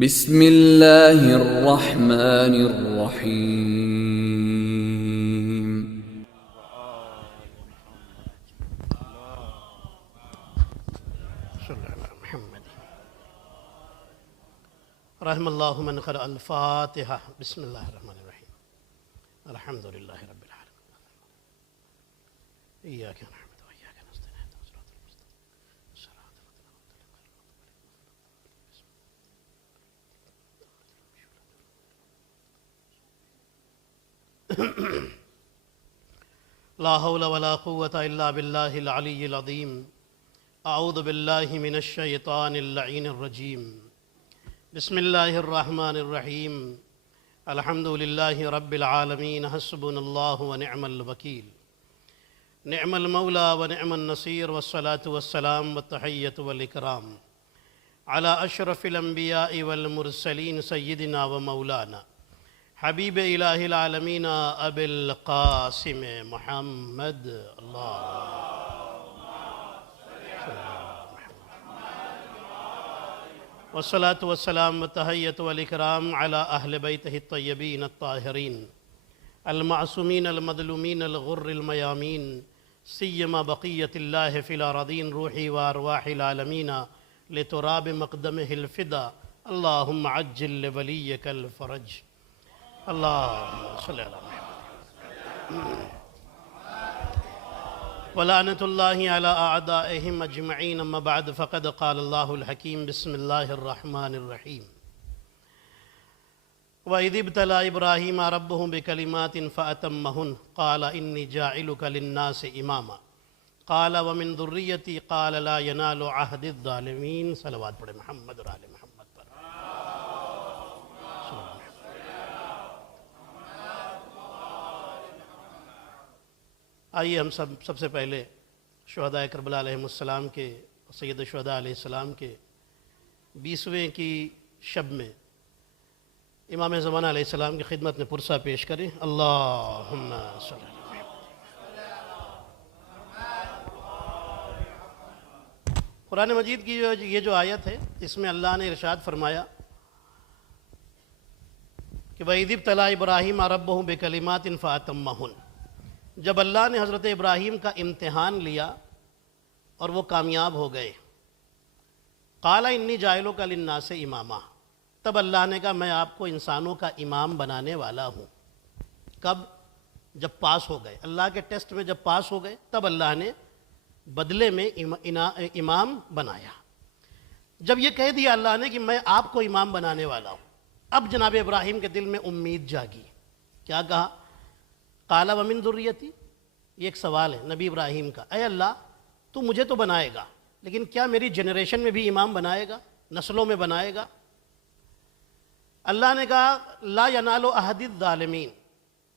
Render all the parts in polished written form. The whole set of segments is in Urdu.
بسم اللہ الرحمن الرحیم صلی اللہ محمد رحم اللہ من قرأ الفاتحہ بسم اللہ الرحمن الرحیم الحمد للہ رب العالمین ایاک نعبد و ایاک نستعین اهدنا الصراط المستقیم صراط الذین أنعمت عليهم لا حول ولا قوة إلا بالله العلي العظيم اعوذ باللہ من الشیطان اللعین الرجیم بسم اللہ الرحمن الرحیم الحمد للہ رب العالمین حسبنا اللہ ونعم الوکیل نعم المولا ونعم النصیر والصلاة والسلام والتحیۃ والاکرام علی اشرف الانبیاء والمرسلین سیدنا و مولانا حبیب الہ العالمین ابی القاسم محمد اللہ والصلاة والسلام والتحیۃ والاکرام علی اہل بیتہ الطیبین الطاہرین المعصومین المظلومین الغر المیامین سیما بقیت اللہ فی الارضین روحی وارواح العالمین لتراب مقدمہ الفدا اللہم عجل لولیک الفرج اللہم صلی اللہ محمد ولعنت اللہ علی اعدائہم اجمعین اما بعد فقد قال اللہ الحکیم بسم اللہ الرحمن الرحیم وَإِذِ ابْتَلَىٰ إِبْرَاهِيمَ رَبُّهُ بِكَلِمَاتٍ فَأَتَمَّهُنَّ قَالَ إِنِّي جَاعِلُكَ لِلنَّاسِ إِمَامًا قَالَ وَمِن ذُرِّيَّتِي قَالَ لَا يَنَالُ عَهْدِ الظَّالِمِينَ صلوات پڑھیں محمد اور آل محمد پر آئیے ہم سب سے پہلے شہداء کربلا علیہ السلام کے سید الشہداء علیہ السلام کے 20ویں کی شب میں امام زمانہ علیہ السلام کی خدمت میں پرسہ پیش کریں اللہم صلی اللہ قرآن مجید کی یہ جو آیت ہے اس میں اللہ نے ارشاد فرمایا کہ وَإِذِ ابْتَلَىٰ إِبْرَاهِيمَ رَبُّهُ بِكَلِمَاتٍ فَأَتَمَّهُنَّ جب اللہ نے حضرت ابراہیم کا امتحان لیا اور وہ کامیاب ہو گئے قَالَ إِنِّي جَاعِلُكَ لِلنَّاسِ إِمَامًا تب اللہ نے کہا میں آپ کو انسانوں کا امام بنانے والا ہوں کب؟ جب پاس ہو گئے اللہ کے ٹیسٹ میں جب پاس ہو گئے تب اللہ نے بدلے میں امام بنایا جب یہ کہہ دیا اللہ نے کہ میں آپ کو امام بنانے والا ہوں اب جناب ابراہیم کے دل میں امید جاگی کیا کہا قَالَ وَمِن ذُرِّيَّتِي یہ ایک سوال ہے نبی ابراہیم کا اے اللہ تو مجھے تو بنائے گا لیکن کیا میری جنریشن میں بھی امام بنائے گا نسلوں میں بنائے گا اللہ نے کہا لا ینال عہد الظالمین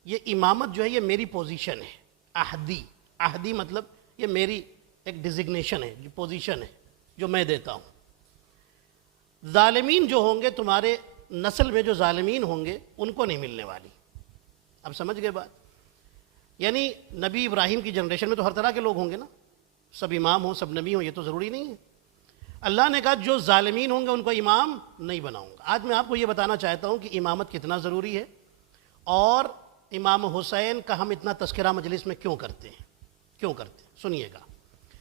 یہ امامت جو ہے یہ میری پوزیشن ہے عہدی مطلب یہ میری ایک ڈیزگنیشن ہے جو پوزیشن ہے جو میں دیتا ہوں ظالمین جو ہوں گے تمہارے نسل میں جو ظالمین ہوں گے ان کو نہیں ملنے والی اب سمجھ گئے بات یعنی نبی ابراہیم کی جنریشن میں تو ہر طرح کے لوگ ہوں گے نا سب امام ہوں سب نبی ہوں یہ تو ضروری نہیں ہے اللہ نے کہا جو ظالمین ہوں گے ان کو امام نہیں بناؤں گا آج میں آپ کو یہ بتانا چاہتا ہوں کہ امامت کتنا ضروری ہے اور امام حسین کا ہم اتنا تذکرہ مجلس میں کیوں کرتے ہیں سنیے گا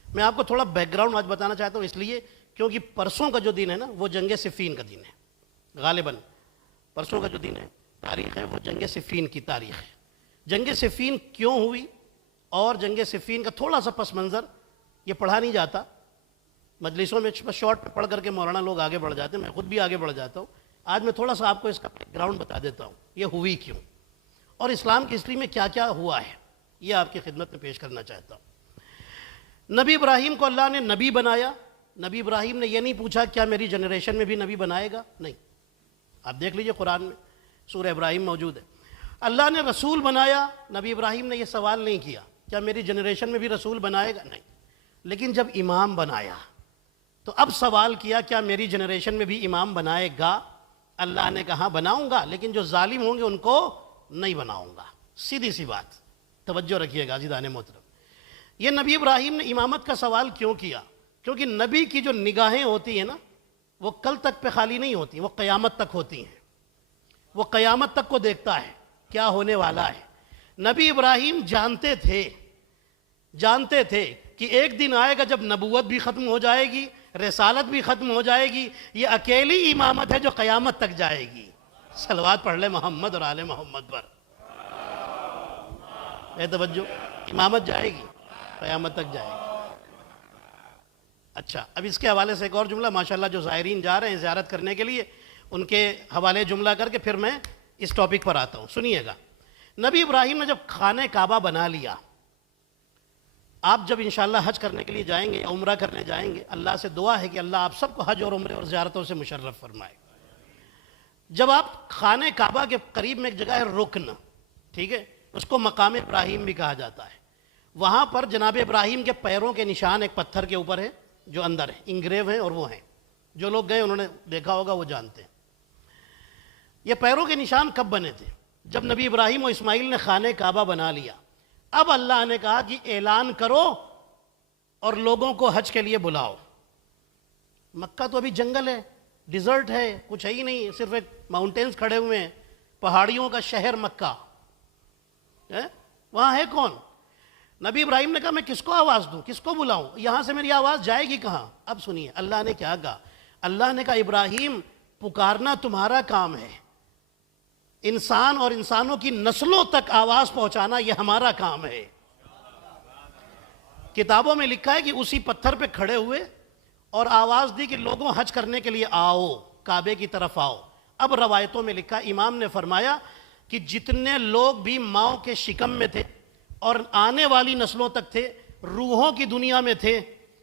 میں آپ کو تھوڑا بیک گراؤنڈ آج بتانا چاہتا ہوں اس لیے کیونکہ پرسوں کا جو دن ہے نا وہ جنگ صفین کا دن ہے غالباً پرسوں کا جو دن ہے تاریخ ہے وہ جنگ صفین کی تاریخ ہے جنگ صفین کیوں ہوئی اور جنگ صفین کا تھوڑا سا پس منظر یہ پڑھا نہیں جاتا مجلسوں میں شارٹ پڑھ کر کے مولانا لوگ آگے بڑھ جاتے ہیں میں خود بھی آگے بڑھ جاتا ہوں آج میں تھوڑا سا آپ کو اس کا بیک گراؤنڈ بتا دیتا ہوں یہ ہوئی کیوں اور اسلام کی ہسٹری میں کیا کیا ہوا ہے یہ آپ کی خدمت میں پیش کرنا چاہتا ہوں نبی ابراہیم کو اللہ نے نبی بنایا نبی ابراہیم نے یہ نہیں پوچھا کیا میری جنریشن میں بھی نبی بنائے گا نہیں آپ دیکھ لیجئے قرآن میں سورہ ابراہیم موجود ہے اللہ نے رسول بنایا نبی ابراہیم نے یہ سوال نہیں کیا کیا میری جنریشن میں بھی رسول بنائے گا نہیں لیکن جب امام بنایا تو اب سوال کیا کیا میری جنریشن میں بھی امام بنائے گا اللہ نے کہا بناؤں گا لیکن جو ظالم ہوں گے ان کو نہیں بناؤں گا سیدھی سی بات توجہ رکھیے گا عزیزان محترم یہ نبی ابراہیم نے امامت کا سوال کیوں کیا کیونکہ نبی کی جو نگاہیں ہوتی ہیں نا وہ کل تک پہ خالی نہیں ہوتی، وہ قیامت تک ہوتی ہیں. وہ قیامت تک کو دیکھتا ہے کیا ہونے والا ہے. نبی ابراہیم جانتے تھے کہ ایک دن آئے گا جب نبوت بھی ختم ہو جائے گی، رسالت بھی ختم ہو جائے گی، یہ اکیلی امامت ہے جو قیامت تک جائے گی. صلوات پڑھ لے محمد اور آل محمد پر. اے توجہ، امامت جائے گی، قیامت تک جائے گی. اچھا، اب اس کے حوالے سے ایک اور جملہ، ماشاءاللہ جو زائرین جا رہے ہیں زیارت کرنے کے لیے ان کے حوالے جملہ کر کے پھر میں اس ٹاپک پر آتا ہوں. سنیے گا. نبی ابراہیم نے جب خانہ کعبہ بنا لیا، آپ جب انشاءاللہ حج کرنے کے لیے جائیں گے یا عمرہ کرنے جائیں گے، اللہ سے دعا ہے کہ اللہ آپ سب کو حج اور عمرے اور زیارتوں سے مشرف فرمائے. جب آپ خانہ کعبہ کے قریب میں ایک جگہ ہے رکن، ٹھیک ہے، اس کو مقام ابراہیم بھی کہا جاتا ہے. وہاں پر جناب ابراہیم کے پیروں کے نشان ایک پتھر کے اوپر ہے جو اندر ہے، انگریو ہیں اور وہ ہیں. جو لوگ گئے انہوں نے دیکھا ہوگا، وہ جانتے ہیں. یہ پیروں کے نشان کب بنے تھے؟ جب نبی ابراہیم و اسماعیل نے خانہ کعبہ بنا لیا. اب اللہ نے کہا کہ اعلان کرو اور لوگوں کو حج کے لیے بلاؤ. مکہ تو ابھی جنگل ہے، ڈیزرٹ ہے، کچھ ہے ہی نہیں، صرف ایک ماؤنٹینز کھڑے ہوئے ہیں، پہاڑیوں کا شہر مکہ ہے. وہاں ہے کون؟ نبی ابراہیم نے کہا میں کس کو آواز دوں، کس کو بلاؤں، یہاں سے میری آواز جائے گی کہاں؟ اب سنیے اللہ نے کیا کہا. اللہ نے کہا ابراہیم پکارنا تمہارا کام ہے، انسان اور انسانوں کی نسلوں تک آواز پہنچانا یہ ہمارا کام ہے. کتابوں میں لکھا ہے کہ اسی پتھر پہ کھڑے ہوئے اور آواز دی کہ لوگوں حج کرنے کے لیے آؤ، کعبے کی طرف آؤ. اب روایتوں میں لکھا، امام نے فرمایا کہ جتنے لوگ بھی ماؤں کے شکم میں تھے اور آنے والی نسلوں تک تھے، روحوں کی دنیا میں تھے،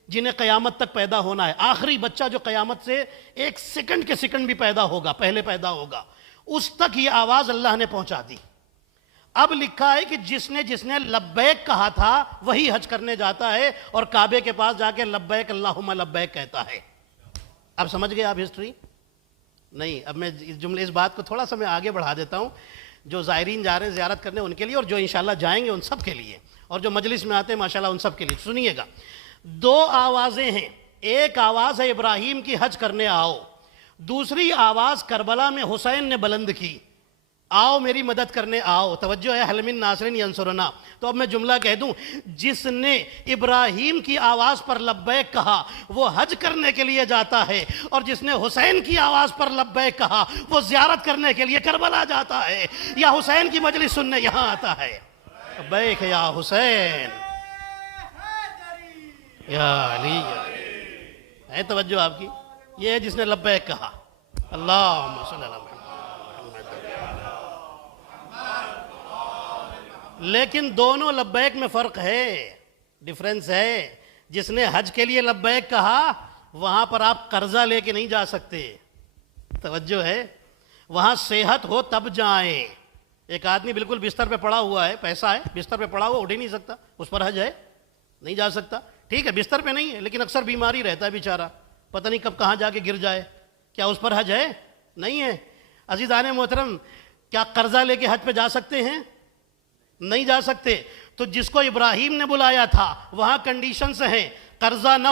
جنہیں قیامت تک پیدا ہونا ہے، آخری بچہ جو قیامت سے ایک سیکنڈ کے سیکنڈ بھی پیدا ہوگا، پہلے پیدا ہوگا، اس تک یہ آواز اللہ نے پہنچا دی. اب لکھا ہے کہ جس نے لبیک کہا تھا وہی حج کرنے جاتا ہے اور کعبے کے پاس جا کے لبیک اللہم لبیک کہتا ہے. اب سمجھ گئے آپ ہسٹری؟ نہیں، اب میں اس بات کو تھوڑا سا میں آگے بڑھا دیتا ہوں. جو زائرین جا رہے ہیں زیارت کرنے ان کے لیے، اور جو انشاءاللہ جائیں گے ان سب کے لیے، اور جو مجلس میں آتے ہیں ماشاءاللہ ان سب کے لیے. سنیے گا، دو آوازیں ہیں. ایک آواز ہے ابراہیم کی حج کرنے آؤ، دوسری آواز کربلا میں حسین نے بلند کی، آؤ میری مدد کرنے آؤ. توجہ ہے، حل من ناصر ینصرنا. تو اب میں جملہ کہہ دوں، جس نے ابراہیم کی آواز پر لبیک کہا وہ حج کرنے کے لیے جاتا ہے، اور جس نے حسین کی آواز پر لبیک کہا وہ زیارت کرنے کے لیے کربلا جاتا ہے یا حسین کی مجلس سننے یہاں آتا ہے. لبیک یا حسین یا علی. ہے توجہ آپ کی؟ یہ ہے جس نے لبیک کہا. اللہم صلی اللہ علیہ وسلم. لیکن دونوں لبیک میں فرق ہے، ڈیفرنس ہے. جس نے حج کے لیے لبیک کہا وہاں پر آپ قرضہ لے کے نہیں جا سکتے. توجہ ہے، وہاں صحت ہو تب جائیں. ایک آدمی بالکل بستر پہ پڑا ہوا ہے، پیسہ ہے، بستر پہ پڑا ہوا، اٹھ ہی نہیں سکتا، اس پر حج ہے؟ نہیں جا سکتا. ٹھیک ہے بستر پہ نہیں ہے لیکن اکثر بیماری رہتا ہے بیچارہ، پتہ نہیں کب کہاں جا کے گر جائے، کیا اس پر حج ہے؟ نہیں ہے. عزیزان محترم، کیا قرضہ لے کے حج پہ جا سکتے ہیں؟ نہیں جا سکتے. تو جس کو ابراہیم نے بلایا تھا وہاں کنڈیشنز ہیں، قرضہ نہ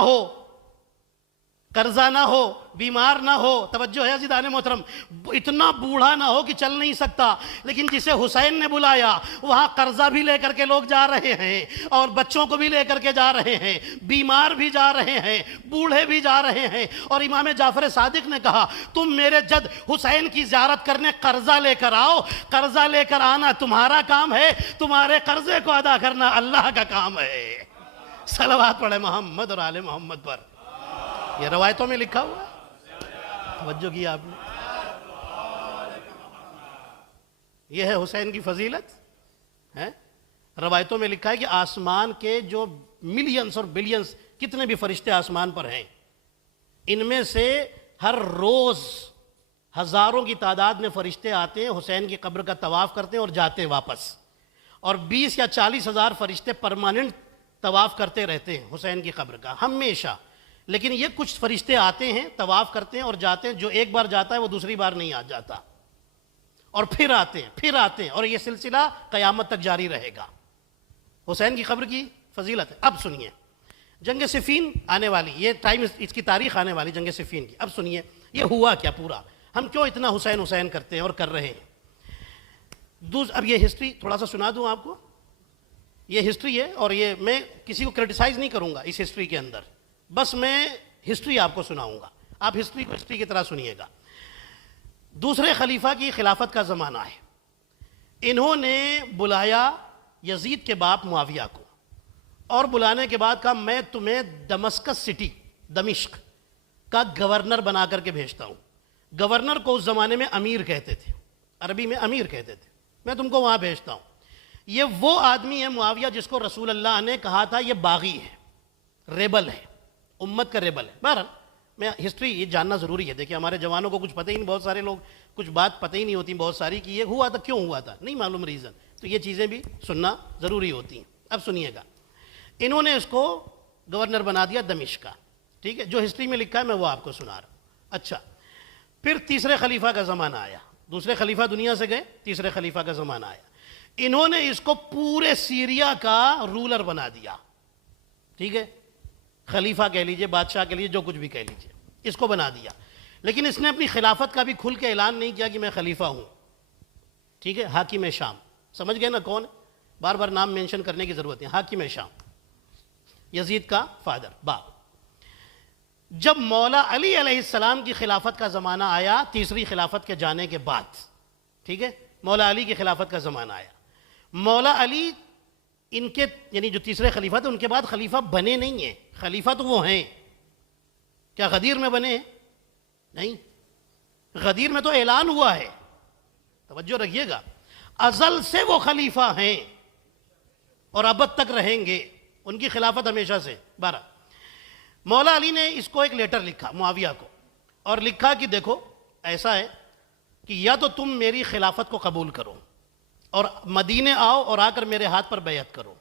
ہو، بیمار نہ ہو. توجہ ہے عزیزان محترم، اتنا بوڑھا نہ ہو کہ چل نہیں سکتا. لیکن جسے حسین نے بلایا وہاں قرضہ بھی لے کر کے لوگ جا رہے ہیں اور بچوں کو بھی لے کر کے جا رہے ہیں، بیمار بھی جا رہے ہیں، بوڑھے بھی جا رہے ہیں. اور امام جعفر صادق نے کہا تم میرے جد حسین کی زیارت کرنے قرضہ لے کر آؤ. قرضہ لے کر آنا تمہارا کام ہے، تمہارے قرضے کو ادا کرنا اللہ کا کام ہے. صلوات پڑھے محمد اور آل محمد پر. یہ روایتوں میں لکھا ہوا ہے. توجہ کی آپ نے؟ یہ ہے حسین کی فضیلت ہے. روایتوں میں لکھا ہے کہ آسمان کے جو ملینز اور بلینز کتنے بھی فرشتے آسمان پر ہیں، ان میں سے ہر روز ہزاروں کی تعداد میں فرشتے آتے ہیں، حسین کی قبر کا طواف کرتے ہیں اور جاتے ہیں واپس. اور 20 یا 40 ہزار فرشتے پرماننٹ طواف کرتے رہتے ہیں حسین کی قبر کا ہمیشہ. لیکن یہ کچھ فرشتے آتے ہیں، طواف کرتے ہیں اور جاتے ہیں. جو ایک بار جاتا ہے وہ دوسری بار نہیں آ جاتا، اور پھر آتے ہیں، اور یہ سلسلہ قیامت تک جاری رہے گا. حسین کی قبر کی فضیلت ہے. اب سنیے، جنگ صفین آنے والی، یہ ٹائم، اس کی تاریخ آنے والی جنگ صفین کی. اب سنیے، یہ ہوا کیا پورا, ہم کیوں اتنا حسین حسین کرتے ہیں اور کر رہے ہیں. اب یہ ہسٹری تھوڑا سا سنا دوں آپ کو, یہ ہسٹری ہے اور یہ میں کسی کو کرٹیسائز نہیں کروں گا اس ہسٹری کے اندر, بس میں ہسٹری آپ کو سناؤں گا, آپ ہسٹری کو ہسٹری کی طرح سنیے گا. دوسرے خلیفہ کی خلافت کا زمانہ ہے, انہوں نے بلایا یزید کے باپ معاویہ کو, اور بلانے کے بعد کہا میں تمہیں دمشق سٹی, دمشق کا گورنر بنا کر کے بھیجتا ہوں. گورنر کو اس زمانے میں امیر کہتے تھے, عربی میں امیر کہتے تھے. میں تم کو وہاں بھیجتا ہوں. یہ وہ آدمی ہے معاویہ جس کو رسول اللہ نے کہا تھا یہ باغی ہے, ریبل ہے, امت کا ریبل ہے. بہرحال میں ہسٹری یہ جاننا ضروری ہے. دیکھیں ہمارے جوانوں کو کچھ پتہ ہی نہیں, بہت سارے لوگ کچھ بات پتہ ہی نہیں ہوتی بہت ساری, کہ یہ ہوا تھا کیوں ہوا تھا, نہیں معلوم ریزن. تو یہ چیزیں بھی سننا ضروری ہوتی ہیں. اب سنیے گا, انہوں نے اس کو گورنر بنا دیا دمشق کا, ٹھیک ہے, جو ہسٹری میں لکھا ہے میں وہ آپ کو سنا رہا ہوں. اچھا, پھر تیسرے خلیفہ کا زمانہ آیا. دوسرے خلیفہ دنیا سے گئے, تیسرے خلیفہ کا زمانہ آیا. انہوں نے اس کو پورے سیریا کا رولر بنا دیا, ٹھیک ہے, خلیفہ کہہ لیجئے, بادشاہ کہہ لیجئے, جو کچھ بھی کہہ لیجئے, اس کو بنا دیا. لیکن اس نے اپنی خلافت کا بھی کھل کے اعلان نہیں کیا کہ میں خلیفہ ہوں, ٹھیک ہے. حاکم شام, سمجھ گئے نا کون, بار بار نام مینشن کرنے کی ضرورت ہے. حاکم شام, یزید کا فادر, باپ. جب مولا علی علیہ السلام کی خلافت کا زمانہ آیا, تیسری خلافت کے جانے کے بعد, ٹھیک ہے, مولا علی کی خلافت کا زمانہ آیا. مولا علی ان کے یعنی جو تیسرے خلیفہ تھے ان کے بعد خلیفہ بنے نہیں ہیں. خلیفہ تو وہ ہیں, کیا غدیر میں بنے ہیں؟ نہیں, غدیر میں تو اعلان ہوا ہے, توجہ رکھیے گا. ازل سے وہ خلیفہ ہیں اور ابد تک رہیں گے, ان کی خلافت ہمیشہ سے. 12 مولا علی نے اس کو ایک لیٹر لکھا معاویہ کو, اور لکھا کہ دیکھو ایسا ہے کہ یا تو تم میری خلافت کو قبول کرو اور مدینے آؤ اور آ کر میرے ہاتھ پر بیعت کرو,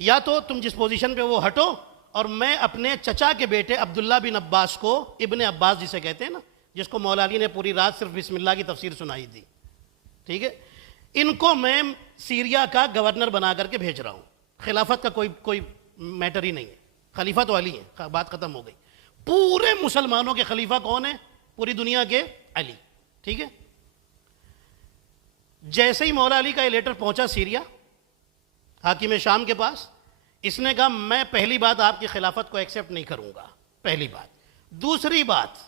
یا تو تم جس پوزیشن پہ وہ ہٹو اور میں اپنے چچا کے بیٹے عبداللہ بن عباس کو, ابن عباس جسے کہتے ہیں نا, جس کو مولا علی نے پوری رات صرف بسم اللہ کی تفسیر سنائی تھی, ٹھیک ہے, ان کو میں سیریا کا گورنر بنا کر کے بھیج رہا ہوں. خلافت کا کوئی میٹر ہی نہیں ہے, خلیفہ تو علی ہے, بات ختم ہو گئی. پورے مسلمانوں کے خلیفہ کون ہیں پوری دنیا کے؟ علی, ٹھیک ہے. جیسے ہی مولا علی کا یہ لیٹر پہنچا سیریا حاکم شام کے پاس, اس نے کہا میں پہلی بات آپ کی خلافت کو ایکسیپٹ نہیں کروں گا, پہلی بات. دوسری بات,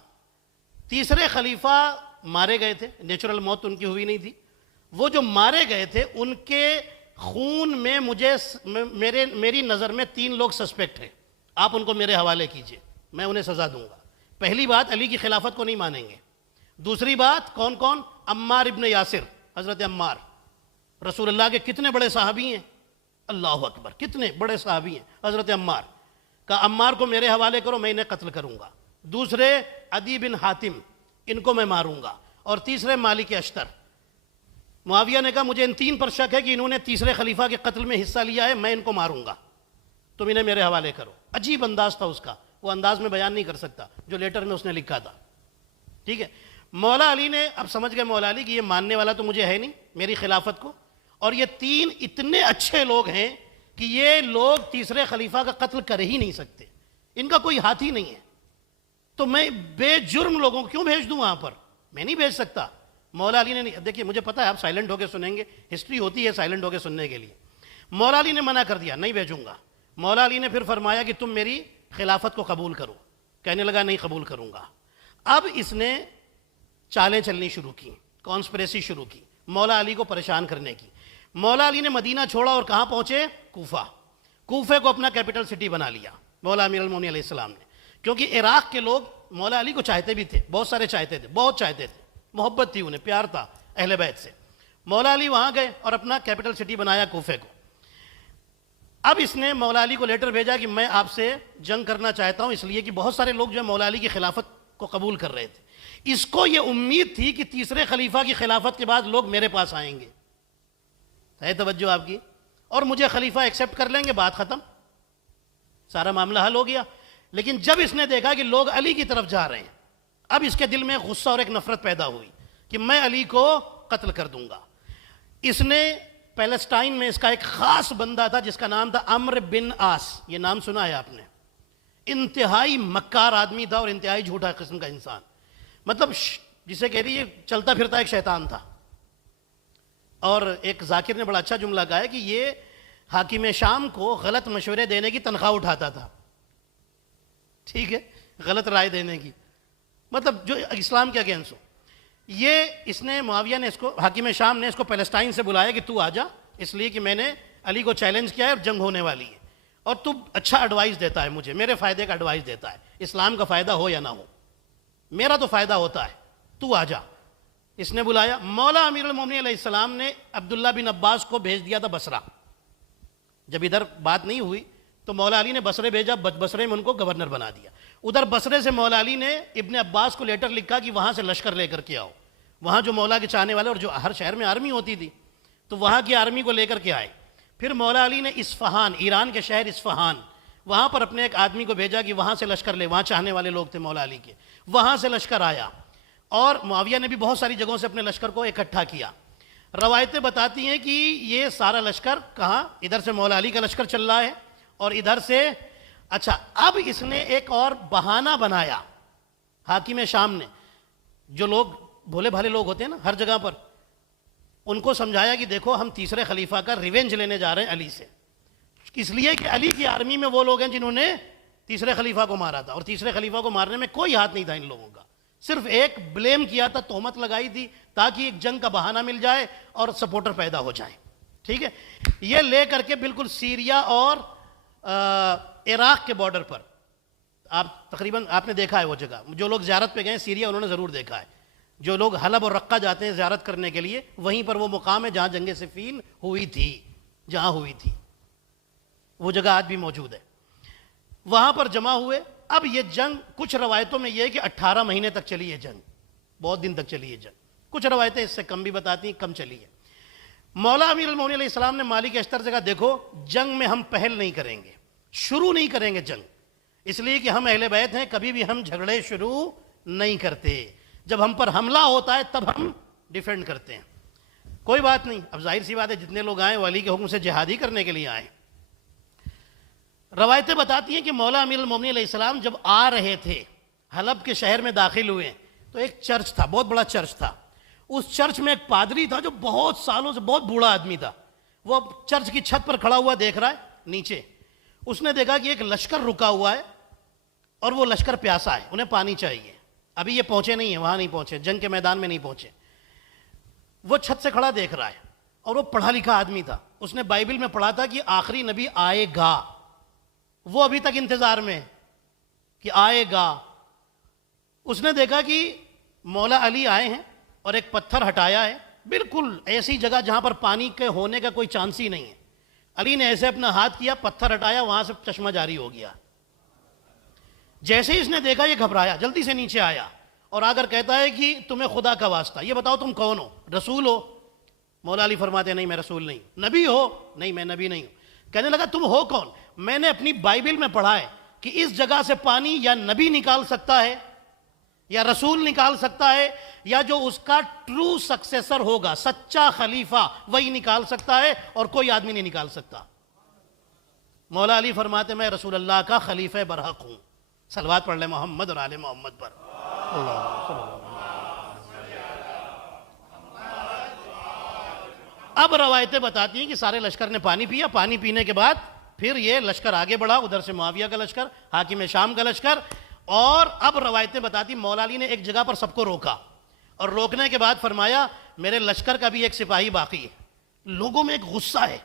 تیسرے خلیفہ مارے گئے تھے, نیچرل موت ان کی ہوئی نہیں تھی, وہ جو مارے گئے تھے ان کے خون میں میری نظر میں 3 لوگ سسپیکٹ ہیں, آپ ان کو میرے حوالے کیجئے, میں انہیں سزا دوں گا. پہلی بات, علی کی خلافت کو نہیں مانیں گے. دوسری بات, کون کون؟ عمار ابن یاسر, حضرت عمار, رسول اللہ کے کتنے بڑے صحابی ہیں, اللہ اکبر, کتنے بڑے صحابی ہیں حضرت عمار. کہا عمار کو میرے حوالے کرو, میں انہیں قتل کروں گا. دوسرے عدی بن حاتم, ان کو میں ماروں گا. اور تیسرے مالک اشتر. معاویہ نے کہا مجھے ان 3 پر شک ہے کہ انہوں نے تیسرے خلیفہ کے قتل میں حصہ لیا ہے, میں ان کو ماروں گا, تم انہیں میرے حوالے کرو. عجیب انداز تھا اس کا, وہ انداز میں بیان نہیں کر سکتا جو لیٹر میں اس نے لکھا تھا, ٹھیک ہے. مولا علی نے, اب سمجھ گئے مولا علی کہ یہ ماننے والا تو مجھے ہے نہیں میری خلافت کو, اور یہ 3 اتنے اچھے لوگ ہیں کہ یہ لوگ تیسرے خلیفہ کا قتل کر ہی نہیں سکتے, ان کا کوئی ہاتھ ہی نہیں ہے, تو میں بے جرم لوگوں کو کیوں بھیج دوں وہاں پر, میں نہیں بھیج سکتا. مولا علی نے نہیں, دیکھیے مجھے پتا ہے آپ سائلنٹ ہو کے سنیں گے, ہسٹری ہوتی ہے سائلنٹ ہو کے سننے کے لیے. مولا علی نے منع کر دیا, نہیں بھیجوں گا. مولا علی نے پھر فرمایا کہ تم میری خلافت کو قبول کرو, کہنے لگا نہیں قبول کروں گا. اب اس نے چالیں چلنی شروع کی, کانسپریسی شروع کی مولا علی کو پریشان کرنے کی. مولا علی نے مدینہ چھوڑا اور کہاں پہنچے؟ کوفہ. کوفے کو اپنا کیپٹل سٹی بنا لیا مولا امیر المومنین علیہ السلام نے, کیونکہ عراق کے لوگ مولا علی کو چاہتے بھی تھے, بہت سارے چاہتے تھے, بہت چاہتے تھے, محبت تھی انہیں, پیار تھا اہل بیت سے. مولا علی وہاں گئے اور اپنا کیپٹل سٹی بنایا کوفے کو. اب اس نے مولا علی کو لیٹر بھیجا کہ میں آپ سے جنگ کرنا چاہتا ہوں, اس لیے کہ بہت سارے لوگ جو مولا علی کی خلافت کو قبول کر رہے تھے. اس کو یہ امید تھی کہ تیسرے خلیفہ کی خلافت کے بعد لوگ میرے پاس آئیں گے, ہے توجہ آپ کی, اور مجھے خلیفہ ایکسیپٹ کر لیں گے, بات ختم, سارا معاملہ حل ہو گیا. لیکن جب اس نے دیکھا کہ لوگ علی کی طرف جا رہے ہیں, اب اس کے دل میں غصہ اور ایک نفرت پیدا ہوئی کہ میں علی کو قتل کر دوں گا. اس نے پیلسٹائن میں اس کا ایک خاص بندہ تھا جس کا نام تھا عمرو بن عاص, یہ نام سنا ہے آپ نے, انتہائی مکار آدمی تھا اور انتہائی جھوٹا قسم کا انسان. مطلب جسے کہہ رہی ہے چلتا پھرتا ایک شیطان تھا. اور ایک ذاکر نے بڑا اچھا جملہ کہا ہے کہ یہ حاکم شام کو غلط مشورے دینے کی تنخواہ اٹھاتا تھا. ٹھیک ہے, غلط رائے دینے کی, مطلب جو اسلام کے اگینسٹ ہو. اس نے معاویہ نے اس کو, حاکم شام نے اس کو پیلسٹائن سے بلایا کہ تو آ جا, اس لیے کہ میں نے علی کو چیلنج کیا ہے اور جنگ ہونے والی ہے, اور تو اچھا ایڈوائز دیتا ہے مجھے, میرے فائدے کا ایڈوائز دیتا ہے, اسلام کا فائدہ ہو یا نہ ہو, میرا تو فائدہ ہوتا ہے, تو آ جا. اس نے بلایا. مولا امیر المومنین علیہ السلام نے عبداللہ بن عباس کو بھیج دیا تھا بصرہ. جب ادھر بات نہیں ہوئی تو مولا علی نے بصرے بھیجا, بصرے میں ان کو گورنر بنا دیا. ادھر بصرے سے مولا علی نے ابن عباس کو لیٹر لکھا کہ وہاں سے لشکر لے کر کے آؤ. وہاں جو مولا کے چاہنے والے, اور جو ہر شہر میں آرمی ہوتی تھی, تو وہاں کی آرمی کو لے کر کے آئے. پھر مولا علی نے اصفہان, ایران کے شہر اصفہان, وہاں پر اپنے ایک آدمی کو بھیجا کہ وہاں سے لشکر لے, وہاں چاہنے والے لوگ تھے مولا علی کے, وہاں سے لشکر آیا. اور معاویہ نے بھی بہت ساری جگہوں سے اپنے لشکر کو اکٹھا کیا. روایتیں بتاتی ہیں کہ یہ سارا لشکر کہاں, ادھر سے مولا علی کا لشکر چل رہا ہے اور ادھر سے, اچھا اب اس نے ایک اور بہانہ بنایا حاکم شام نے. جو لوگ بھولے بھالے لوگ ہوتے ہیں نا ہر جگہ پر, ان کو سمجھایا کہ دیکھو ہم تیسرے خلیفہ کا ریونج لینے جا رہے ہیں علی سے, اس لیے کہ علی کی آرمی میں وہ لوگ ہیں جنہوں نے تیسرے خلیفہ کو مارا تھا, اور تیسرے خلیفہ کو مارنے میں کوئی ہاتھ نہیں تھا ان لوگوں کا, صرف ایک بلیم کیا تھا, تہمت لگائی تھی تاکہ ایک جنگ کا بہانہ مل جائے اور سپورٹر پیدا ہو جائے. ٹھیک ہے, یہ لے کر کے بالکل سیریا اور عراق کے بارڈر پر, آپ تقریباً آپ نے دیکھا ہے وہ جگہ, جو لوگ زیارت پہ گئے ہیں سیریا انہوں نے ضرور دیکھا ہے. جو لوگ حلب اور رقہ جاتے ہیں زیارت کرنے کے لیے, وہیں پر وہ مقام ہے جہاں جنگ صفین ہوئی تھی, جہاں ہوئی تھی وہ جگہ آج بھی موجود ہے. وہاں پر جمع ہوئے. اب یہ جنگ کچھ روایتوں میں یہ ہے کہ 18 مہینے تک چلی ہے جنگ, بہت دن تک چلی ہے جنگ. کچھ روایتیں اس سے کم بھی بتاتی ہیں, کم چلی ہے. مولا امیر المومنین علیہ السلام نے مالک اشتر سے کہا دیکھو جنگ میں ہم پہل نہیں کریں گے, شروع نہیں کریں گے جنگ, اس لیے کہ ہم اہل بیت ہیں, کبھی بھی ہم جھگڑے شروع نہیں کرتے, جب ہم پر حملہ ہوتا ہے تب ہم ڈیفینڈ کرتے ہیں. کوئی بات نہیں, اب ظاہر سی بات ہے جتنے لوگ آئے ولی کے حکم سے جہادی کرنے کے لیے آئے. روایتیں بتاتی ہیں کہ مولا امیر المومنین علیہ السلام جب آ رہے تھے حلب کے شہر میں داخل ہوئے تو ایک چرچ تھا, بہت بڑا چرچ تھا. اس چرچ میں ایک پادری تھا جو بہت سالوں سے بہت بوڑھا آدمی تھا. وہ چرچ کی چھت پر کھڑا ہوا دیکھ رہا ہے نیچے. اس نے دیکھا کہ ایک لشکر رکا ہوا ہے اور وہ لشکر پیاسا ہے, انہیں پانی چاہیے. ابھی یہ پہنچے نہیں ہیں, وہاں نہیں پہنچے, جنگ کے میدان میں نہیں پہنچے. وہ چھت سے کھڑا دیکھ رہا ہے اور وہ پڑھا لکھا آدمی تھا. اس نے بائبل میں پڑھا تھا کہ آخری نبی آئے گا, وہ ابھی تک انتظار میں کہ آئے گا. اس نے دیکھا کہ مولا علی آئے ہیں اور ایک پتھر ہٹایا ہے, بالکل ایسی جگہ جہاں پر پانی کے ہونے کا کوئی چانس ہی نہیں ہے. علی نے ایسے اپنا ہاتھ کیا, پتھر ہٹایا, وہاں سے چشمہ جاری ہو گیا. جیسے ہی اس نے دیکھا یہ گھبرایا, جلدی سے نیچے آیا اور آ کر کہتا ہے کہ تمہیں خدا کا واسطہ یہ بتاؤ تم کون ہو, رسول ہو؟ مولا علی فرماتے ہیں نہیں میں رسول نہیں. نبی ہو؟ نہیں میں نبی نہیں ہوں. کہنے لگا تم ہو کون؟ میں نے اپنی بائبل میں پڑھا ہے کہ اس جگہ سے پانی یا نبی نکال سکتا ہے یا رسول نکال سکتا ہے, یا جو اس کا ٹرو سکسیسر ہوگا, سچا خلیفہ, وہی نکال سکتا ہے, اور کوئی آدمی نہیں نکال سکتا. مولا علی فرماتے میں رسول اللہ کا خلیفہ برحق ہوں. صلوات پڑھ لیں محمد اور آل محمد پر. اب روایتیں بتاتی ہیں کہ سارے لشکر نے پانی پیا. پانی پینے کے بعد پھر یہ لشکر آگے بڑھا, ادھر سے معاویہ کا لشکر, حاکم شام کا لشکر. اور اب روایتیں بتاتی مولا علی نے ایک جگہ پر سب کو روکا, اور روکنے کے بعد فرمایا میرے لشکر کا بھی ایک سپاہی باقی ہے. لوگوں میں ایک غصہ ہے,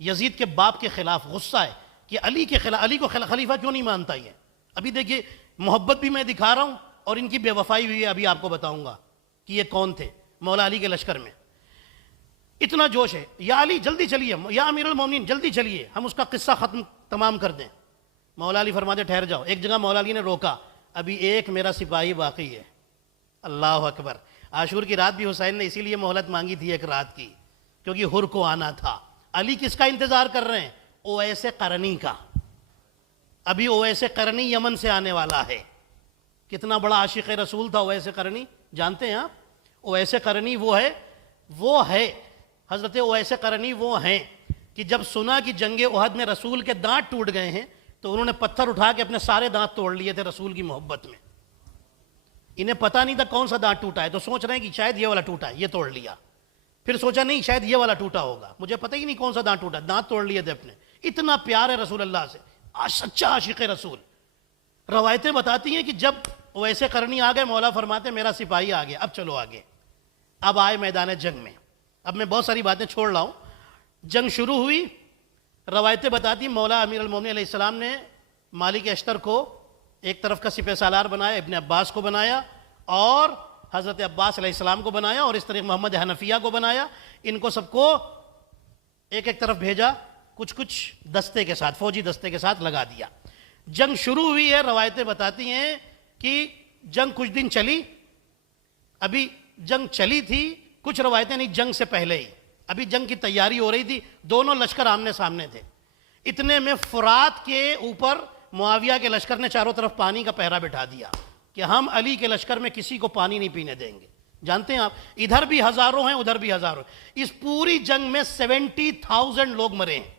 یزید کے باپ کے خلاف غصہ ہے کہ علی کے خلاف, علی کو خلیفہ کیوں نہیں مانتا یہ. ابھی دیکھیے محبت بھی میں دکھا رہا ہوں اور ان کی بے وفائی بھی ابھی آپ کو بتاؤں گا کہ یہ کون تھے مولا علی کے لشکر میں. اتنا جوش ہے, یا علی جلدی چلیے, یا امیر المومنین جلدی چلیے, ہم اس کا قصہ ختم تمام کر دیں. مولا علی فرماتے ٹھہر جاؤ. ایک جگہ مولا علی نے روکا, ابھی ایک میرا سپاہی باقی ہے. اللہ اکبر. عاشور کی رات بھی حسین نے اسی لیے مہلت مانگی تھی ایک رات کی, کیونکہ حر کو آنا تھا. علی کس کا انتظار کر رہے ہیں؟ اویس قرنی کا. ابھی اویس قرنی یمن سے آنے والا ہے. کتنا بڑا عاشق رسول تھا اویس قرنی, جانتے ہیں آپ؟ اویس قرنی وہ ہے حضرت اویس قرنی وہ ہیں کہ جب سنا کہ جنگ احد میں رسول کے دانت ٹوٹ گئے ہیں تو انہوں نے پتھر اٹھا کے اپنے سارے دانت توڑ لیے تھے رسول کی محبت میں. انہیں پتہ نہیں تھا کون سا دانت ٹوٹا ہے، تو سوچ رہے ہیں کہ شاید یہ والا ٹوٹا ہے، یہ توڑ لیا. پھر سوچا نہیں شاید یہ والا ٹوٹا ہوگا، مجھے پتہ ہی نہیں کون سا دانت ٹوٹا، دانت توڑ لیے تھے اپنے. اتنا پیار ہے رسول اللہ سے، سچا عاشق رسول. روایتیں بتاتی ہیں کہ جب ویسے کرنی آ گئے، مولا فرماتے میرا سپاہی آ گیا، اب چلو آگے. اب آئے میدان جنگ میں. اب میں بہت ساری باتیں چھوڑ رہا ہوں. جنگ شروع ہوئی. روایتیں بتاتی مولا امیر المومنین علیہ السلام نے مالک اشتر کو ایک طرف کا سپہ سالار بنایا، ابن عباس کو بنایا اور حضرت عباس علیہ السلام کو بنایا، اور اس طرح محمد حنفیہ کو بنایا. ان کو سب کو ایک ایک طرف بھیجا، کچھ دستے کے ساتھ، فوجی دستے کے ساتھ لگا دیا. جنگ شروع ہوئی ہے. روایتیں بتاتی ہیں کہ جنگ کچھ دن چلی. ابھی جنگ چلی تھی، کچھ روایتیں نہیں، جنگ سے پہلے ہی ابھی جنگ کی تیاری ہو رہی تھی. دونوں لشکر آمنے سامنے تھے. اتنے میں فرات کے اوپر معاویہ کے لشکر نے چاروں طرف پانی کا پہرا بٹھا دیا کہ ہم علی کے لشکر میں کسی کو پانی نہیں پینے دیں گے. جانتے ہیں آپ، ادھر بھی ہزاروں ہیں، ادھر بھی ہزاروں. اس پوری جنگ میں 70,000 لوگ مرے ہیں.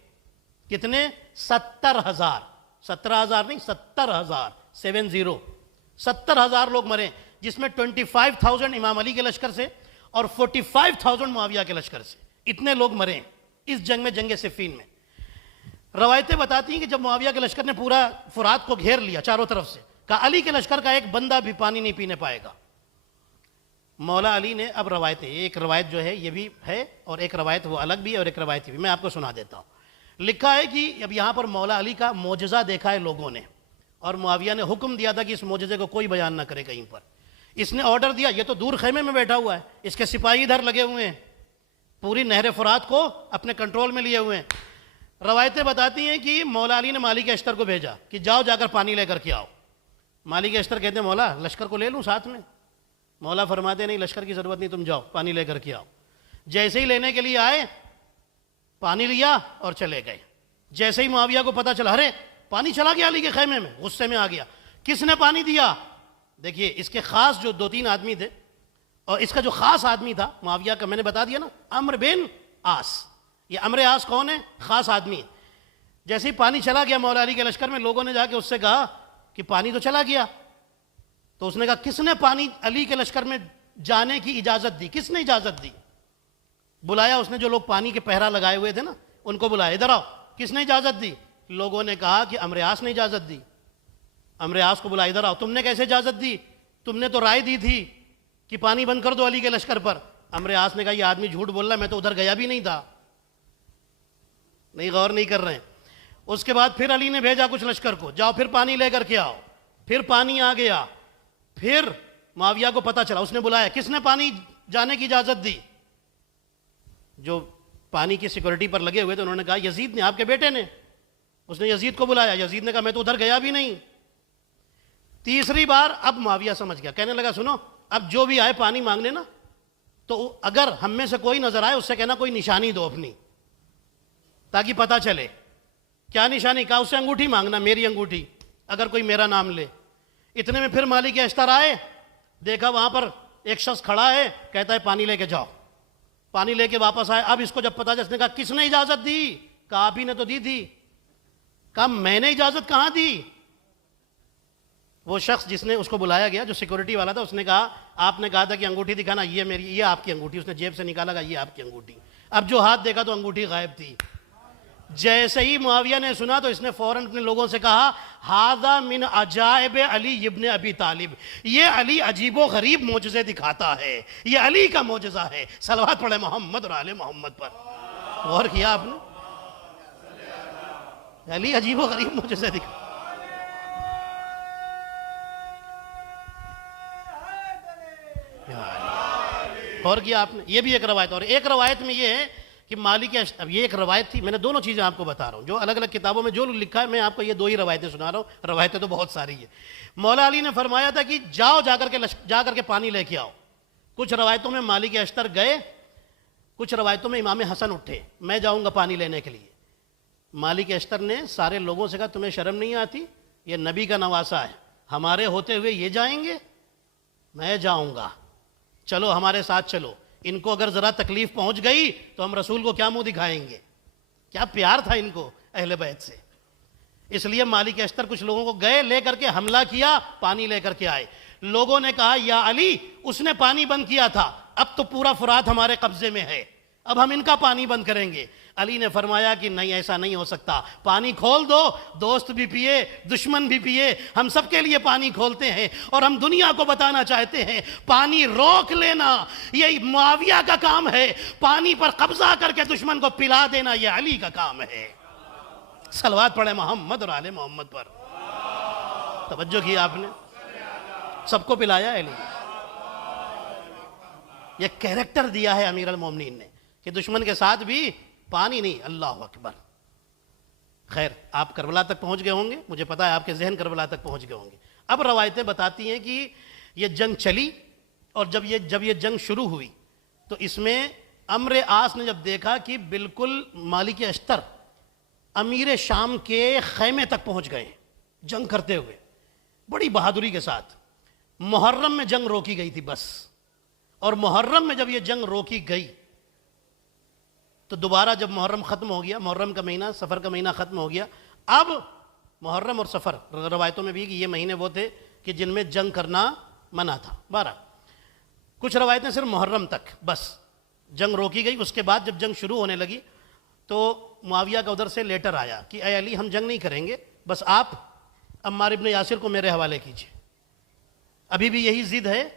کتنے؟ 70,000. 17,000 نہیں، 70,000. 70,000 لوگ مرے، جس میں 25,000 امام علی کے لشکر سے اور 45,000 معاویہ کے لشکر سے. اتنے لوگ مرے اس جنگ میں، جنگ صفین میں. روایتیں بتاتی ہیں کہ جب معاویہ کے لشکر نے پورا فرات کو گھیر لیا چاروں طرف سے، کہا علی کے لشکر کا ایک بندہ بھی پانی نہیں پینے پائے گا. مولا علی نے اب روایتیں، ایک روایت جو ہے یہ بھی ہے اور ایک روایت وہ الگ بھی ہے اور ایک روایت بھی میں آپ کو سنا دیتا ہوں. لکھا ہے کہ اب یہاں پر مولا علی کا معجزہ دیکھا ہے لوگوں نے، اور معاویہ نے حکم دیا تھا کہ اس معجزے کو کوئی بیان نہ کرے کہیں پر. اس نے آرڈر دیا، یہ تو دور خیمے میں بیٹھا ہوا ہے، اس کے سپاہی ادھر لگے ہوئے ہیں، پوری نہر فرات کو اپنے کنٹرول میں لیے ہوئے ہیں. روایتیں بتاتی ہیں کہ مولا علی نے مالک اشتر کو بھیجا کہ جاؤ جا کر پانی لے کر کے آؤ. مالک اشتر کہتے ہیں مولا لشکر کو لے لوں ساتھ میں؟ مولا فرماتے نہیں، لشکر کی ضرورت نہیں، تم جاؤ پانی لے کر کے آؤ. جیسے ہی لینے کے لیے آئے، پانی لیا اور چلے گئے. جیسے ہی معاویہ کو پتا چلا ارے پانی چلا گیا علی کے خیمے میں، غصے میں آ گیا. کس نے پانی دیا؟ دیکھیے اس کے خاص جو 2-3 آدمی تھے، اور اس کا جو خاص آدمی تھا معاویہ کا، میں نے بتا دیا نا، عمرو بن عاص. یہ عمرو عاص کون ہے؟ خاص آدمی. جیسے ہی پانی چلا گیا مولا علی کے لشکر میں، لوگوں نے جا کے اس سے کہا کہ پانی تو چلا گیا. تو اس نے کہا کس نے پانی علی کے لشکر میں جانے کی اجازت دی؟ کس نے اجازت دی؟ بلایا اس نے جو لوگ پانی کے پہرا لگائے ہوئے تھے نا، ان کو بلایا، ادھر آؤ. کس نے اجازت دی؟ لوگوں نے کہا کہ عمرو عاص نے اجازت دی. عمرو عاص کو بلایا، ادھر آؤ. تم نے کیسے اجازت دی؟ تم نے تو رائے دی تھی کہ پانی بند کر دو علی کے لشکر پر. عمرو عاص نے کہا یہ آدمی جھوٹ بول رہا ہے، میں تو ادھر گیا بھی نہیں تھا. نہیں، غور نہیں کر رہے ہیں. اس کے بعد پھر علی نے بھیجا کچھ لشکر کو، جاؤ پھر پانی لے کر کے آؤ. پھر پانی آ گیا. پھر معاویہ کو پتا چلا، اس نے بلایا، کس نے پانی جانے کی اجازت دی؟ جو پانی کی سیکورٹی پر لگے ہوئے تھے انہوں نے کہا یزید نے، آپ کے بیٹے نے. اس نے یزید کو بلایا، یزید نے کہا میں تو ادھر گیا بھی نہیں. تیسری بار اب معاویہ سمجھ گیا، کہنے لگا سنو، اب جو بھی آئے پانی مانگنے نا، تو اگر ہم میں سے کوئی نظر آئے اس سے کہنا کوئی نشانی دو اپنی، تاکہ پتا چلے. کیا نشانی؟ کہا اس سے انگوٹھی مانگنا، میری انگوٹھی، اگر کوئی میرا نام لے. اتنے میں پھر مالک اشتر آئے، دیکھا وہاں پر ایک شخص کھڑا ہے، کہتا ہے پانی لے کے جاؤ. پانی لے کے واپس آئے. اب اس کو جب پتا چلا، اس نے کہا کس نے اجازت دی؟ کہا آپ ہی نے تو دی تھی. کہا میں نے اجازت کہاں دی؟ وہ شخص جس نے اس کو بلایا گیا، جو سیکورٹی والا تھا، اس نے کہا آپ نے کہا تھا کہ انگوٹھی دکھانا، یہ میری، یہ آپ کی انگوٹھی. اس نے جیب سے نکالا، کہا یہ آپ کی انگوٹھی. اب جو ہاتھ دیکھا تو انگوٹھی غائب تھی. جیسے ہی معاویہ نے سنا تو اس نے فوراً اپنے لوگوں سے کہا ھذا من عجائب علی ابن ابی طالب، یہ علی عجیب و غریب معجزے دکھاتا ہے، یہ علی کا معجزہ ہے. صلوات پڑھے محمد اور آل محمد پر. غور کیا آپ نے؟ علی عجیب و غریب معجزے دکھاتا. غور کیا آپ نے؟ یہ بھی ایک روایت. اور ایک روایت میں یہ ہے کہ مالک اب یہ ایک روایت تھی. میں نے دونوں چیزیں آپ کو بتا رہا ہوں، جو الگ الگ کتابوں میں جو لکھا ہے، میں آپ کو یہ 2 ہی روایتیں سنا رہا ہوں. روایتیں تو بہت ساری ہیں. مولا علی نے فرمایا تھا کہ جاؤ جا کر کے پانی لے کے آؤ. کچھ روایتوں میں مالک اشتر گئے، کچھ روایتوں میں امام حسن اٹھے، میں جاؤں گا پانی لینے کے لیے. مالک اشتر نے سارے لوگوں سے کہا تمہیں شرم نہیں آتی؟ یہ نبی کا نواسا ہے، ہمارے ہوتے ہوئے یہ جائیں گے؟ میں جاؤں گا، چلو ہمارے ساتھ چلو. ان کو اگر ذرا تکلیف پہنچ گئی تو ہم رسول کو کیا منہ دکھائیں گے. کیا پیار تھا ان کو اہل بیت سے. اس لیے مالک اشتر کچھ لوگوں کو گئے لے کر کے حملہ کیا، پانی لے کر کے آئے. لوگوں نے کہا یا علی اس نے پانی بند کیا تھا، اب تو پورا فرات ہمارے قبضے میں ہے، اب ہم ان کا پانی بند کریں گے. علی نے فرمایا کہ نہیں، ایسا نہیں ہو سکتا، پانی کھول دو، دوست بھی پیے دشمن بھی پیے، ہم سب کے لیے پانی کھولتے ہیں. اور ہم دنیا کو بتانا چاہتے ہیں پانی روک لینا یہ معاویہ کا کام ہے، پانی پر قبضہ کر کے دشمن کو پلا دینا یہ علی کا کام ہے. صلوات پڑھیں محمد اور آل محمد پر. توجہ کی آپ نے، سب کو پلایا علی. یہ کیریکٹر دیا ہے امیر المومنین نے کہ دشمن کے ساتھ بھی پانی نہیں. اللہ اکبر. خیر، آپ کربلا تک پہنچ گئے ہوں گے، مجھے پتا ہے آپ کے ذہن کربلا تک پہنچ گئے ہوں گے. اب روایتیں بتاتی ہیں کہ یہ جنگ چلی، اور جب یہ جنگ شروع ہوئی تو اس میں عمرو عاص نے جب دیکھا کہ بالکل مالک اشتر امیر شام کے خیمے تک پہنچ گئے جنگ کرتے ہوئے بڑی بہادری کے ساتھ. محرم میں جنگ روکی گئی تھی بس، اور محرم میں جب یہ جنگ روکی گئی تو دوبارہ جب محرم ختم ہو گیا، محرم کا مہینہ صفر کا مہینہ ختم ہو گیا، اب محرم اور صفر روایتوں میں بھی کہ یہ مہینے وہ تھے کہ جن میں جنگ کرنا منع تھا. 12 کچھ روایتیں صرف محرم تک بس جنگ روکی گئی. اس کے بعد جب جنگ شروع ہونے لگی تو معاویہ کا ادھر سے لیٹر آیا کہ اے علی ہم جنگ نہیں کریں گے، بس آپ عمار ابن یاسر کو میرے حوالے کیجئے. ابھی بھی یہی ضد ہے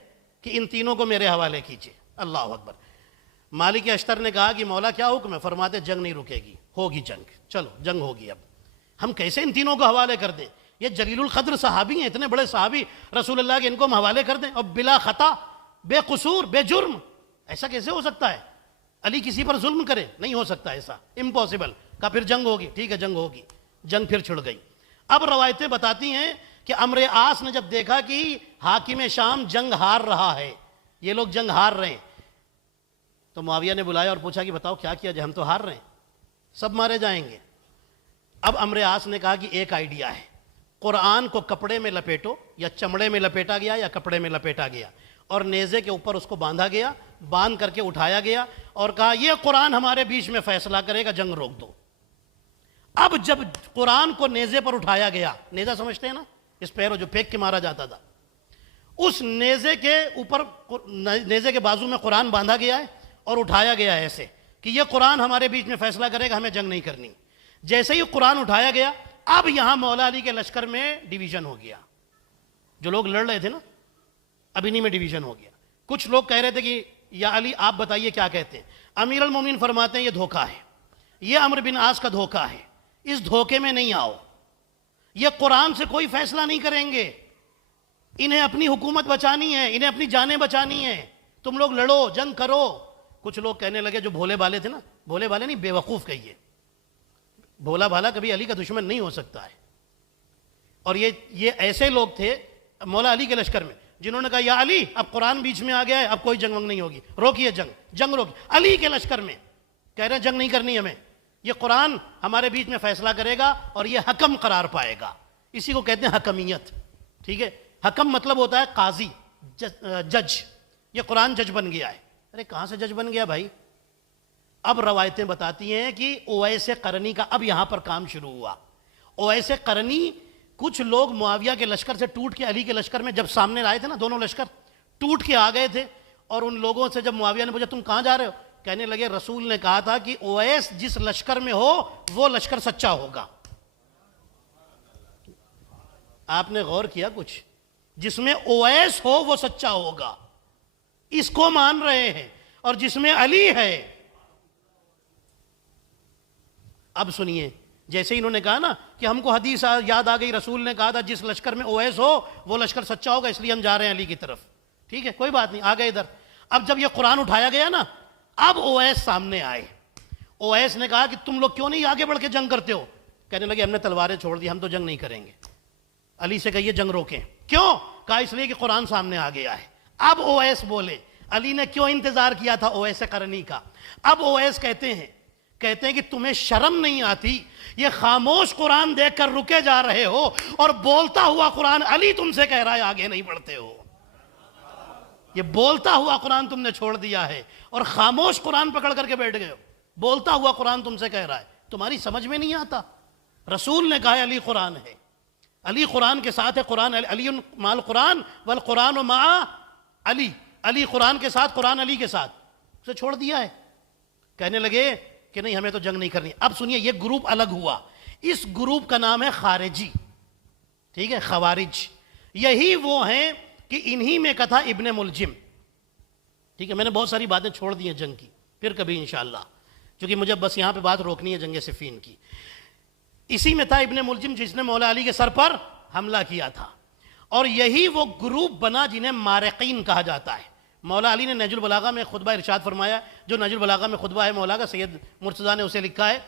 کہ ان تینوں کو میرے حوالے کیجئے. اللہ اکبر. مالک اشتر نے کہا کہ مولا کیا حکم ہے؟ فرماتے جنگ نہیں رکے گی، ہوگی جنگ، چلو جنگ ہوگی. اب ہم کیسے ان تینوں کو حوالے کر دیں؟ یہ جلیل القدر صحابی ہیں، اتنے بڑے صحابی رسول اللہ کے، ان کو ہم حوالے کر دیں اور بلا خطا، بے قصور، بے جرم؟ ایسا کیسے ہو سکتا ہے؟ علی کسی پر ظلم کرے؟ نہیں ہو سکتا ایسا، امپاسبل. کہا پھر جنگ ہوگی. ٹھیک ہے جنگ ہوگی. جنگ پھر چھڑ گئی. اب روایتیں بتاتی ہیں کہ عمرو عاص نے جب دیکھا کہ حاکم شام جنگ ہار رہا ہے، یہ لوگ جنگ ہار رہے ہیں، تو معاویہ نے بلایا اور پوچھا کہ بتاؤ کیا کیا جائے، ہم تو ہار رہے ہیں، سب مارے جائیں گے. اب عمرو عاص نے کہا کہ ایک آئیڈیا ہے، قرآن کو کپڑے میں لپیٹو، یا چمڑے میں لپیٹا گیا یا کپڑے میں لپیٹا گیا، اور نیزے کے اوپر اس کو باندھا گیا، باندھ کر کے اٹھایا گیا اور کہا یہ قرآن ہمارے بیچ میں فیصلہ کرے گا، جنگ روک دو. اب جب قرآن کو نیزے پر اٹھایا گیا، نیزہ سمجھتے ہیں نا، اس پیرو جو پھینک کے مارا جاتا تھا، اس نیزے کے اوپر، نیزے کے بازو میں قرآن باندھا گیا ہے اور اٹھایا گیا ہے ایسے کہ یہ قرآن ہمارے بیچ میں فیصلہ کرے گا، ہمیں جنگ نہیں کرنی. جیسے ہی قرآن اٹھایا گیا، اب یہاں مولا علی کے لشکر میں ڈیویژن ہو گیا. جو لوگ لڑ رہے تھے نا، اب انہی میں ڈیویژن ہو گیا. کچھ لوگ کہہ رہے تھے کہ یا علی آپ بتائیے کیا کہتے ہیں. امیر المومنین فرماتے ہیں یہ دھوکہ ہے، یہ عمرو بن عاص کا دھوکہ ہے، اس دھوکے میں نہیں آؤ. یہ قرآن سے کوئی فیصلہ نہیں کریں گے، انہیں اپنی حکومت بچانی ہے، انہیں اپنی جانیں بچانی ہیں، تم لوگ لڑو، جنگ کرو. کچھ لوگ کہنے لگے، جو بھولے بالے تھے نا، بھولے بالے نہیں، بے وقوف کہیے، بھولا بھالا کبھی علی کا دشمن نہیں ہو سکتا ہے. اور یہ ایسے لوگ تھے مولا علی کے لشکر میں جنہوں نے کہا یا علی اب قرآن بیچ میں آ گیا ہے، اب کوئی جنگ نہیں ہوگی، روکیے جنگ روکیے. علی کے لشکر میں کہہ رہے ہیں جنگ نہیں کرنی ہمیں، یہ قرآن ہمارے بیچ میں فیصلہ کرے گا اور یہ حکم قرار پائے گا. اسی کو کہتے ہیں حکمیت. ٹھیک ہے، حکم مطلب ہوتا ہے قاضی، جج. یہ قرآن جج بن گیا ہے. ارے کہاں سے جج بن گیا بھائی؟ اب روایتیں بتاتی ہیں کہ اویس قرنی کا اب یہاں پر کام شروع ہوا. اویس قرنی، کچھ لوگ معاویہ کے لشکر سے ٹوٹ کے علی کے لشکر میں جب سامنے آئے تھے نا، دونوں لشکر ٹوٹ کے آ گئے تھے، اور ان لوگوں سے جب معاویہ نے پوچھا تم کہاں جا رہے ہو، کہنے لگے رسول نے کہا تھا کہ اویس جس لشکر میں ہو وہ لشکر سچا ہوگا. آپ نے غور کیا کچھ؟ جس میں اویس ہو وہ سچا ہوگا، اس کو مان رہے ہیں. اور جس میں علی ہے، اب سنیے، جیسے انہوں نے کہا نا کہ ہم کو حدیث یاد آ گئی، رسول نے کہا تھا جس لشکر میں اویس ہو وہ لشکر سچا ہوگا، اس لیے ہم جا رہے ہیں علی کی طرف. ٹھیک ہے، کوئی بات نہیں، آ گئے ادھر. اب جب یہ قرآن اٹھایا گیا نا، اب اویس سامنے آئے. اویس نے کہا کہ تم لوگ کیوں نہیں آگے بڑھ کے جنگ کرتے ہو؟ کہنے لگے ہم نے تلواریں چھوڑ دی، ہم تو جنگ نہیں کریں گے. علی سے کہیے جنگ روکیں. کیوں؟ کہا اس لیے کہ قرآن سامنے آ گیا ہے. اب اویس بولے. علی نے کیوں انتظار کیا تھا اویس قرنی کا؟ اب اویس کہتے ہیں کہ تمہیں شرم نہیں آتی؟ یہ خاموش قرآن دیکھ کر رکے جا رہے ہو، اور بولتا ہوا قرآن علی تم سے کہہ رہا ہے آگے نہیں بڑھتے ہو. یہ بولتا ہوا قرآن تم نے چھوڑ دیا ہے اور خاموش قرآن پکڑ کر کے بیٹھ گئے ہو. بولتا ہوا قرآن تم سے کہہ رہا ہے، تمہاری سمجھ میں نہیں آتا؟ رسول نے کہا ہے علی قرآن ہے، علی قرآن کے ساتھ ہے، قرآن علی مع القرآن والقرآن مع علی، علی قرآن کے ساتھ، قرآن علی کے ساتھ، اسے چھوڑ دیا ہے۔ کہنے لگے کہ نہیں ہمیں تو جنگ نہیں کرنی۔ اب سنیے، یہ گروپ الگ ہوا، اس گروپ کا نام ہے خارجی، ٹھیک ہے، خوارج۔ یہی وہ ہیں کہ انہی میں کا تھا ابن ملجم، ٹھیک ہے۔ میں نے بہت ساری باتیں چھوڑ دی ہیں جنگ کی، پھر کبھی انشاءاللہ، کیونکہ مجھے بس یہاں پہ بات روکنی ہے جنگ صفین کی۔ اسی میں تھا ابن ملجم جس نے مولا علی کے سر پر حملہ کیا تھا، اور یہی وہ گروپ بنا جنہیں مارقین کہا جاتا ہے۔ مولا علی نے نہج البلاغہ میں خطبہ ارشاد فرمایا، جو نہج البلاغہ میں خطبہ ہے مولا کا، سید مرتضیٰ نے اسے لکھا ہے،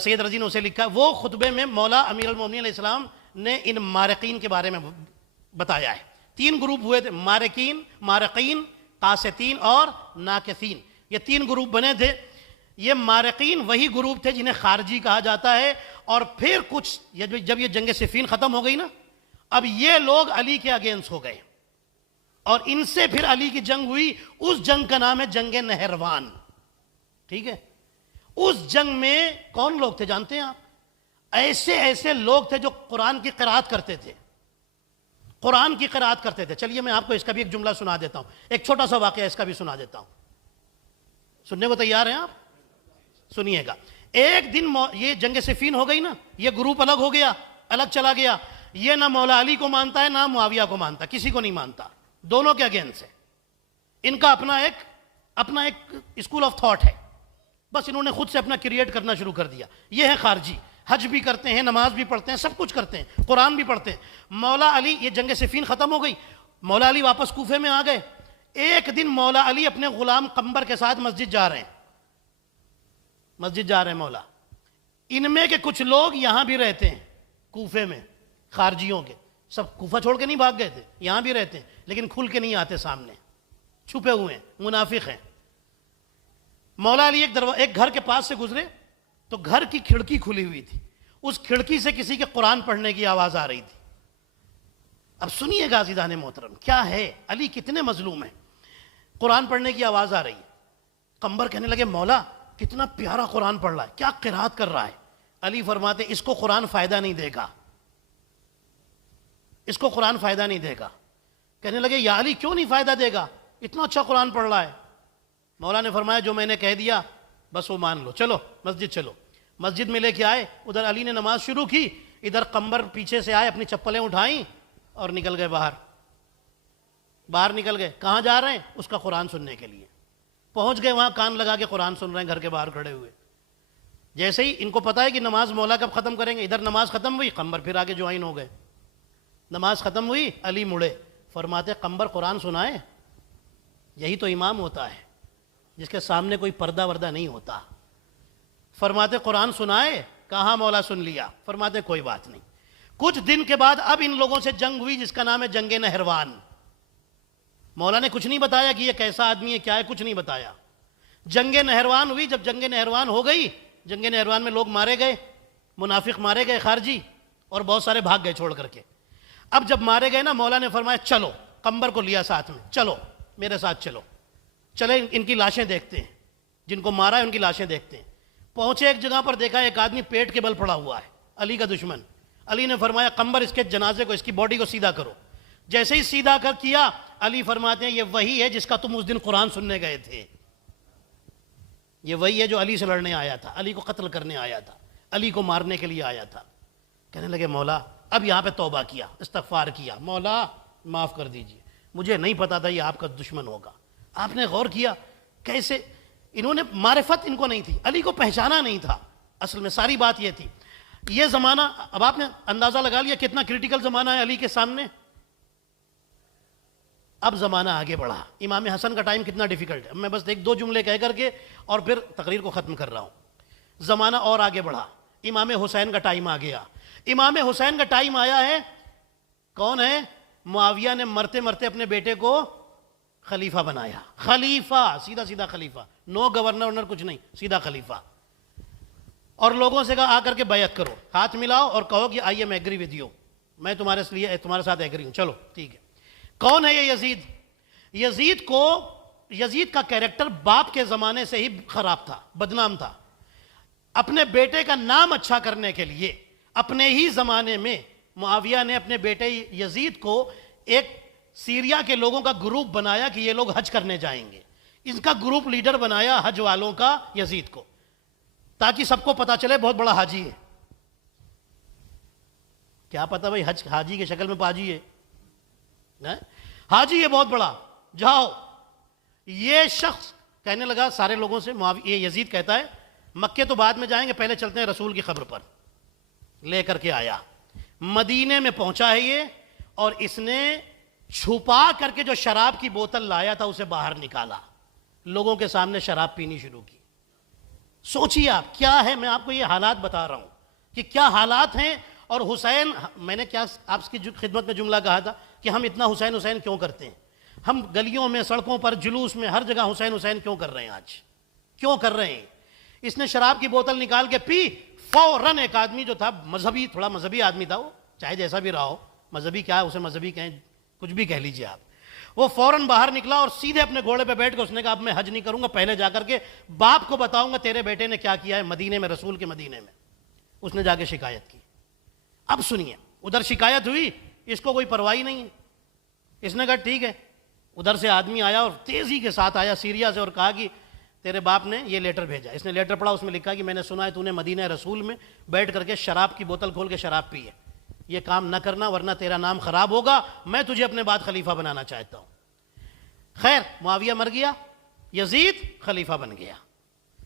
سید رضی نے اسے لکھا ہے، وہ خطبے میں مولا امیر المومنین علیہ السلام نے ان مارقین کے بارے میں بتایا ہے۔ 3 گروپ ہوئے تھے، مارقین، قاستین اور ناکثین، یہ 3 گروپ بنے تھے۔ یہ مارقین وہی گروپ تھے جنہیں خارجی کہا جاتا ہے، اور پھر کچھ جب یہ جنگ صفین ختم ہو گئی نا، اب یہ لوگ علی کے اگینسٹ ہو گئے، اور ان سے پھر علی کی جنگ ہوئی۔ اس جنگ کا نام ہے جنگ نہروان، ٹھیک ہے۔ اس جنگ میں کون لوگ تھے جانتے ہیں آپ؟ ایسے لوگ تھے جو قرآن کی قرات کرتے تھے، قرآن کی قرات کرتے تھے۔ چلیے میں آپ کو اس کا بھی ایک جملہ سنا دیتا ہوں، ایک چھوٹا سا واقعہ اس کا بھی سنا دیتا ہوں، سننے کو تیار ہیں آپ؟ سنیے گا۔ ایک دن یہ جنگ صفین ہو گئی نا، یہ گروپ الگ ہو گیا، الگ چلا گیا، یہ نہ مولا علی کو مانتا ہے نہ معاویہ کو مانتا، کسی کو نہیں مانتا، دونوں کے اگینسٹ ہے۔ ان کا اپنا ایک اسکول آف تھاٹ ہے، بس انہوں نے خود سے اپنا کریٹ کرنا شروع کر دیا۔ یہ ہے خارجی، حج بھی کرتے ہیں، نماز بھی پڑھتے ہیں، سب کچھ کرتے ہیں، قرآن بھی پڑھتے ہیں۔ مولا علی، یہ جنگ صفین ختم ہو گئی، مولا علی واپس کوفے میں آ گئے۔ ایک دن مولا علی اپنے غلام قمبر کے ساتھ مسجد جا رہے ہیں مولا۔ ان میں کے کچھ لوگ یہاں بھی رہتے ہیں کوفے میں، خارجیوں کے، سب کوفہ چھوڑ کے نہیں بھاگ گئے تھے، یہاں بھی رہتے ہیں، لیکن کھل کے نہیں آتے سامنے، چھپے ہوئے ہیں، منافق ہیں۔ مولا علی ایک گھر کے پاس سے گزرے تو گھر کی کھڑکی کھلی ہوئی تھی، اس کھڑکی سے کسی کے قرآن پڑھنے کی آواز آ رہی تھی۔ اب سنیے گا عزیزان محترم، کیا ہے علی کتنے مظلوم ہیں۔ قرآن پڑھنے کی آواز آ رہی ہے، قمبر کہنے لگے مولا کتنا پیارا قرآن پڑھ رہا ہے، کیا قرات کر رہا ہے۔ علی فرماتے اس کو قرآن فائدہ نہیں دے گا، اس کو قرآن فائدہ نہیں دے گا۔ کہنے لگے یا علی کیوں نہیں فائدہ دے گا، اتنا اچھا قرآن پڑھ رہا ہے۔ مولا نے فرمایا جو میں نے کہہ دیا بس وہ مان لو، چلو مسجد چلو۔ مسجد میں لے کے آئے، ادھر علی نے نماز شروع کی، ادھر قمبر پیچھے سے آئے، اپنی چپلیں اٹھائیں اور نکل گئے باہر نکل گئے۔ کہاں جا رہے ہیں؟ اس کا قرآن سننے کے لیے پہنچ گئے، وہاں کان لگا کے قرآن سن رہے ہیں گھر کے باہر کھڑے ہوئے۔ جیسے ہی ان کو پتا ہے کہ نماز مولا کب ختم کریں گے، ادھر نماز ختم ہوئی، قمبر پھر آگے جوائن ہو گئے۔ نماز ختم ہوئی، علی مڑے، فرماتے قمبر قرآن سنائے، یہی تو امام ہوتا ہے جس کے سامنے کوئی پردہ وردہ نہیں ہوتا۔ فرماتے قرآن سنائے، کہاں مولا سن لیا، فرماتے کوئی بات نہیں۔ کچھ دن کے بعد اب ان لوگوں سے جنگ ہوئی جس کا نام ہے جنگ نہروان۔ مولا نے کچھ نہیں بتایا کہ یہ کیسا آدمی ہے، کیا ہے، کچھ نہیں بتایا۔ جنگ نہروان ہوئی، جب جنگ نہروان ہو گئی، جنگ نہروان میں لوگ مارے گئے، منافق مارے گئے خارجی، اور بہت سارے بھاگ گئے چھوڑ کر کے۔ اب جب مارے گئے نا، مولا نے فرمایا چلو، قمبر کو لیا ساتھ میں، چلو میرے ساتھ چلو، چلے ان کی لاشیں دیکھتے ہیں، جن کو مارا ہے ان کی لاشیں دیکھتے ہیں۔ پہنچے ایک جگہ پر، دیکھا ایک آدمی پیٹ کے بل پڑا ہوا ہے، علی کا دشمن۔ علی نے فرمایا قمبر اس کے جنازے کو، اس کی باڈی کو سیدھا کرو۔ جیسے ہی سیدھا کر کیا، علی فرماتے ہیں یہ وہی ہے جس کا تم اس دن قرآن سننے گئے تھے، یہ وہی ہے جو علی سے لڑنے آیا تھا، علی کو قتل کرنے آیا تھا، علی کو مارنے کے لیے آیا تھا۔ کہنے لگے مولا، اب یہاں پہ توبہ کیا، استغفار کیا، مولا معاف کر دیجئے، مجھے نہیں پتا تھا یہ آپ کا دشمن ہوگا۔ آپ نے غور کیا کیسے انہوں نے، معرفت ان کو نہیں تھی، علی کو پہچانا نہیں تھا۔ اصل میں ساری بات یہ تھی۔ یہ زمانہ، اب آپ نے اندازہ لگا لیا کتنا کریٹیکل زمانہ ہے علی کے سامنے۔ اب زمانہ آگے بڑھا، امام حسن کا ٹائم کتنا ڈیفیکلٹ ہے، میں بس ایک دو جملے کہہ کر کے اور پھر تقریر کو ختم کر رہا ہوں۔ زمانہ اور آگے بڑھا، امام حسین کا ٹائم آ گیا۔ امام حسین کا ٹائم آیا ہے، کون ہے؟ معاویہ نے مرتے مرتے اپنے بیٹے کو خلیفہ بنایا، خلیفہ، سیدھا سیدھا خلیفہ، نو گورنر کچھ نہیں، سیدھا خلیفہ۔ اور لوگوں سے کہا آ کر کے بیعت کرو، ہاتھ ملاؤ اور کہو کہ I am agree with you, میں تمہارے ساتھ ایگری ہوں، چلو ٹھیک ہے۔ کون ہے یہ یزید؟ یزید کا کیریکٹر باپ کے زمانے سے ہی خراب تھا، بدنام تھا۔ اپنے بیٹے کا نام اچھا کرنے کے لیے اپنے ہی زمانے میں معاویہ نے اپنے بیٹے یزید کو ایک سیریا کے لوگوں کا گروپ بنایا کہ یہ لوگ حج کرنے جائیں گے. ان کا گروپ لیڈر بنایا حج والوں کا یزید کو, تاکہ سب کو پتا چلے بہت بڑا حاجی ہے. کیا پتا بھائی حج حاجی کی شکل میں پاجی ہے, حاجی ہے بہت بڑا, جاؤ. یہ شخص کہنے لگا سارے لوگوں سے, یہ یزید کہتا ہے مکے تو بعد میں جائیں گے, پہلے چلتے ہیں رسول کی قبر پر. لے کر کے آیا, مدینے میں پہنچا ہے یہ, اور اس نے چھپا کر کے جو شراب کی بوتل لایا تھا اسے باہر نکالا, لوگوں کے سامنے شراب پینی شروع کی. سوچیے آپ کیا ہے, میں آپ کو یہ حالات بتا رہا ہوں کہ کیا حالات ہیں. اور حسین, میں نے کیا آپ کی خدمت میں جملہ کہا تھا کہ ہم اتنا حسین حسین کیوں کرتے ہیں, ہم گلیوں میں, سڑکوں پر, جلوس میں, ہر جگہ حسین حسین کیوں کر رہے ہیں آج, کیوں کر رہے ہیں. اس نے شراب کی بوتل نکال کے پی, فوراً ایک آدمی جو تھا مذہبی, تھوڑا مذہبی آدمی تھا وہ, چاہے جیسا بھی رہا ہو, مذہبی کیا ہے اسے مذہبی کہیں, کچھ بھی کہہ لیجئے آپ, وہ فوراً باہر نکلا اور سیدھے اپنے گھوڑے پہ بیٹھ کے اس نے کہا اب میں حج نہیں کروں گا, پہلے جا کر کے باپ کو بتاؤں گا تیرے بیٹے نے کیا کیا ہے مدینے میں, رسول کے مدینے میں. اس نے جا کے شکایت کی. اب سنیے, ادھر شکایت ہوئی, اس کو کوئی پرواہ نہیں ہے. اس نے کہا ٹھیک ہے. ادھر سے آدمی آیا اور تیزی کے ساتھ آیا سیریا سے, اور کہا کہ تیرے باپ نے یہ لیٹر بھیجا. اس نے لیٹر پڑھا, اس میں لکھا کہ میں نے سنا ہے تو نے مدینہ رسول میں بیٹھ کر کے شراب کی بوتل کھول کے شراب پی ہے, یہ کام نہ کرنا ورنہ تیرا نام خراب ہوگا, میں تجھے اپنے بعد خلیفہ بنانا چاہتا ہوں. خیر, معاویہ مر گیا, یزید خلیفہ بن گیا.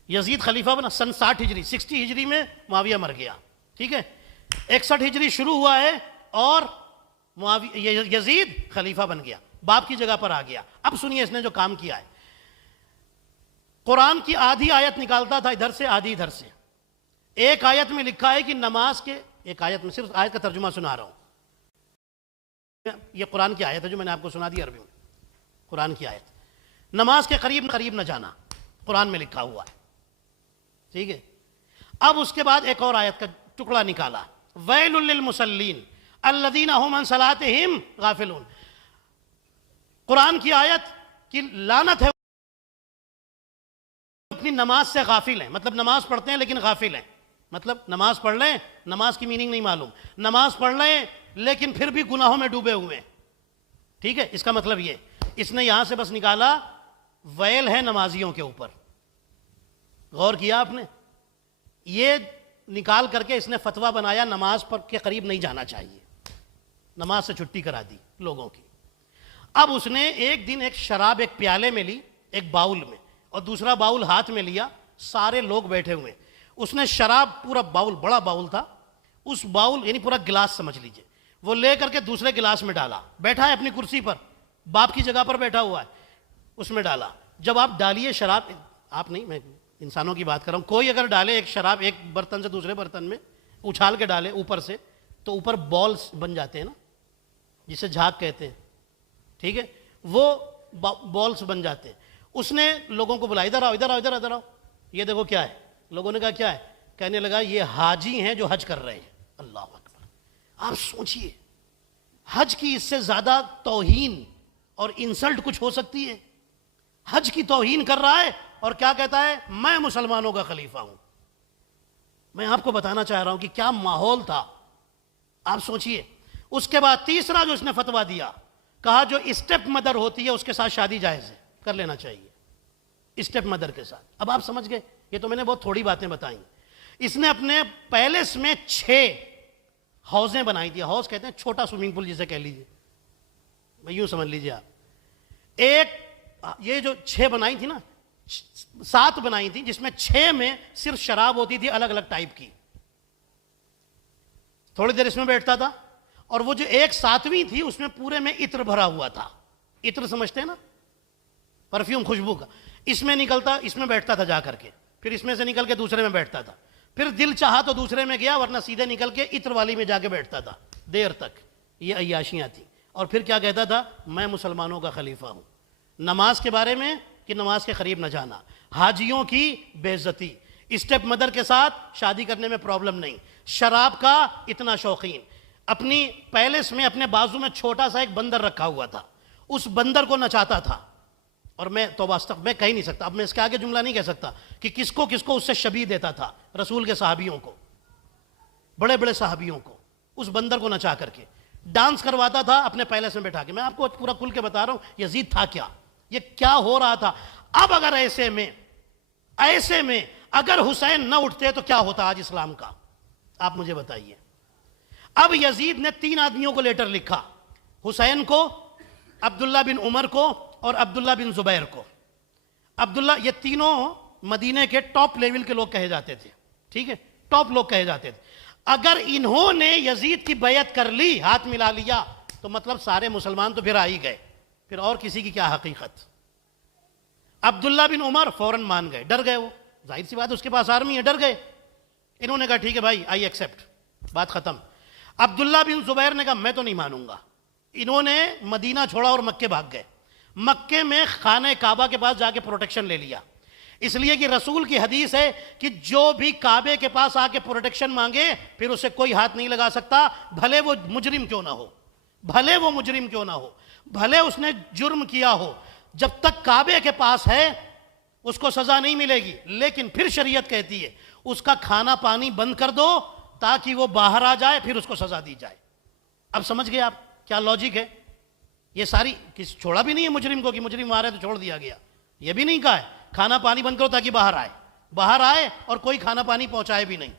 یزید خلیفہ بنا سن 60 ہجری 60 ہجری میں معاویہ مر گیا. ٹھیک ہے, 61 ہجری شروع ہوا ہے اور یزید خلیفہ بن گیا, باپ کی جگہ پر آ گیا. اب سنیے اس نے جو کام کیا ہے. قرآن کی آدھی آیت نکالتا تھا ادھر سے, آدھی ادھر سے. ایک آیت میں لکھا ہے کہ نماز کے, ایک آیت میں, صرف آیت کا ترجمہ سنا رہا ہوں, یہ قرآن کی آیت ہے جو میں نے آپ کو سنا دی عربی میں. قرآن کی آیت, نماز کے قریب قریب نہ جانا, قرآن میں لکھا ہوا ہے. ٹھیک ہے, اب اس کے بعد ایک اور آیت کا ٹکڑا نکالا, ویل للمصلین الذین هم عن صلاتهم غافلون. قرآن کی آیت کی لعنت ہے اپنی نماز سے غافل ہیں, مطلب نماز پڑھتے ہیں لیکن غافل ہیں. مطلب نماز پڑھ لیں, نماز کی میننگ نہیں معلوم, نماز پڑھ لیں لیکن پھر بھی گناہوں میں ڈوبے ہوئے ہیں. ٹھیک ہے, اس کا مطلب یہ, اس نے یہاں سے بس نکالا ویل ہے نمازیوں کے اوپر. غور کیا آپ نے, یہ نکال کر کے اس نے فتویٰ بنایا نماز پر کے قریب نہیں جانا چاہیے, نماز سے چھٹی کرا دی لوگوں کی. اب اس نے ایک دن ایک شراب ایک پیالے میں لی, ایک باؤل میں, اور دوسرا باؤل ہاتھ میں لیا, سارے لوگ بیٹھے ہوئے. اس نے شراب, پورا باؤل, بڑا باؤل تھا, اس باؤل یعنی پورا گلاس سمجھ لیجئے, وہ لے کر کے دوسرے گلاس میں ڈالا. بیٹھا ہے اپنی کرسی پر, باپ کی جگہ پر بیٹھا ہوا ہے, اس میں ڈالا. جب آپ ڈالیے شراب, آپ نہیں, میں انسانوں کی بات کر رہا ہوں, کوئی اگر ڈالے ایک شراب ایک برتن سے دوسرے برتن میں اچھال کے ڈالے اوپر سے, تو اوپر بالز بن جاتے ہیں نا, جسے جھاگ کہتے ہیں. ٹھیک ہے, وہ بالز بن جاتے ہیں. اس نے لوگوں کو بلایا, ادھر آؤ, ادھر آؤ, ادھر ادھر آؤ, یہ دیکھو کیا ہے. لوگوں نے کہا کیا ہے, کہنے لگا یہ حاجی ہیں جو حج کر رہے ہیں. اللہ اکبر. آپ سوچئے, حج کی اس سے زیادہ توہین اور انسلٹ کچھ ہو سکتی ہے؟ حج کی توہین کر رہا ہے اور کیا کہتا ہے, میں مسلمانوں کا خلیفہ ہوں. میں آپ کو بتانا چاہ رہا ہوں کہ کیا ماحول تھا, آپ سوچئے. اس کے بعد تیسرا جو اس نے فتویٰ دیا, کہا جو اسٹیپ مدر ہوتی ہے اس کے ساتھ شادی جائز ہے, کر لینا چاہیے اسٹیپ مدر کے ساتھ. اب آپ سمجھ گئے, یہ تو میں نے بہت تھوڑی باتیں بتائیں. اس نے اپنے پیلس میں 6 حوضیں بنائی تھی. حوض کہتے ہیں چھوٹا سوئمنگ پول جسے کہہ لیجیے, میں یوں سمجھ لیجیے آپ. ایک یہ جو 6 بنائی تھی نا, 7 بنائی تھی, جس میں 6 میں صرف شراب ہوتی تھی الگ الگ ٹائپ کی. تھوڑی دیر اس میں بیٹھتا تھا, اور وہ جو ایک 7ویں تھی اس میں پورے میں عطر بھرا ہوا تھا. عطر سمجھتے ہیں نا, پرفیوم, خوشبو کا. اس میں نکلتا, اس میں بیٹھتا تھا جا کر کے, پھر اس میں سے نکل کے دوسرے میں بیٹھتا تھا, پھر دل چاہا تو دوسرے میں گیا, ورنہ سیدھے نکل کے عطر والی میں جا کے بیٹھتا تھا دیر تک. یہ عیاشیاں تھیں. اور پھر کیا کہتا تھا, میں مسلمانوں کا خلیفہ ہوں. نماز کے بارے میں کہ نماز کے قریب نہ جانا, حاجیوں کی بے عزتی, اسٹیپ مدر کے ساتھ شادی کرنے میں پرابلم نہیں, شراب کا اتنا شوقین. اپنی پیلس میں اپنے بازو میں چھوٹا سا ایک بندر رکھا ہوا تھا, اس بندر کو نچاتا تھا. اور میں توبہ میں کہہ نہیں سکتا، اب میں اس کے آگے جملہ نہیں کہہ سکتا کہ کس کو اس سے شبیہ دیتا تھا، رسول کے صحابیوں کو، بڑے بڑے صحابیوں کو، اس بندر کو نچا کر کے ڈانس کرواتا تھا اپنے پیلس میں بٹھا کے. میں آپ کو پورا کھل کے بتا رہا ہوں یزید تھا کیا، یہ کیا ہو رہا تھا. اب اگر ایسے میں اگر حسین نہ اٹھتے تو کیا ہوتا آج اسلام کا، آپ مجھے بتائیے. اب یزید نے 3 آدمیوں کو لیٹر لکھا، حسین کو، عبداللہ بن عمر کو اور عبداللہ بن زبیر کو. عبداللہ، یہ تینوں مدینہ کے ٹاپ لیول کے لوگ کہے جاتے تھے، ٹھیک ہے، ٹاپ لوگ کہے جاتے تھے. اگر انہوں نے یزید کی بیعت کر لی، ہاتھ ملا لیا، تو مطلب سارے مسلمان تو پھر آ ہی گئے، پھر اور کسی کی کیا حقیقت. عبداللہ بن عمر فوراً مان گئے، ڈر گئے، وہ ظاہر سی بات اس کے پاس آرمی ہے، ڈر گئے. انہوں نے کہا ٹھیک ہے بھائی، آئی ایکسیپٹ، بات ختم. عبداللہ بن زبیر نے کہا میں تو نہیں مانوں گا. انہوں نے مدینہ چھوڑا اور مکے بھاگ گئے. مکے میں خانہ کعبہ کے پاس جا کے پروٹیکشن لے لیا، اس لیے کہ رسول کی حدیث ہے کہ جو بھی کعبے کے پاس آ کے پروٹیکشن مانگے پھر اسے کوئی ہاتھ نہیں لگا سکتا، بھلے وہ مجرم کیوں نہ ہو، بھلے وہ مجرم کیوں نہ ہو، بھلے اس نے جرم کیا ہو. جب تک کعبے کے پاس ہے اس کو سزا نہیں ملے گی. لیکن پھر شریعت کہتی ہے اس کا کھانا پانی بند کر دو تاکہ وہ باہر آ جائے، پھر اس کو سزا دی جائے. اب سمجھ گئے آپ کیا لاجک ہے؟ یہ ساری چھوڑا بھی نہیں ہے مجرم کو کہ مجرم مارے تو چھوڑ دیا گیا، یہ بھی نہیں کہا ہے کھانا پانی بند کرو تاکہ باہر آئے اور کوئی کھانا پانی پہنچائے بھی نہیں،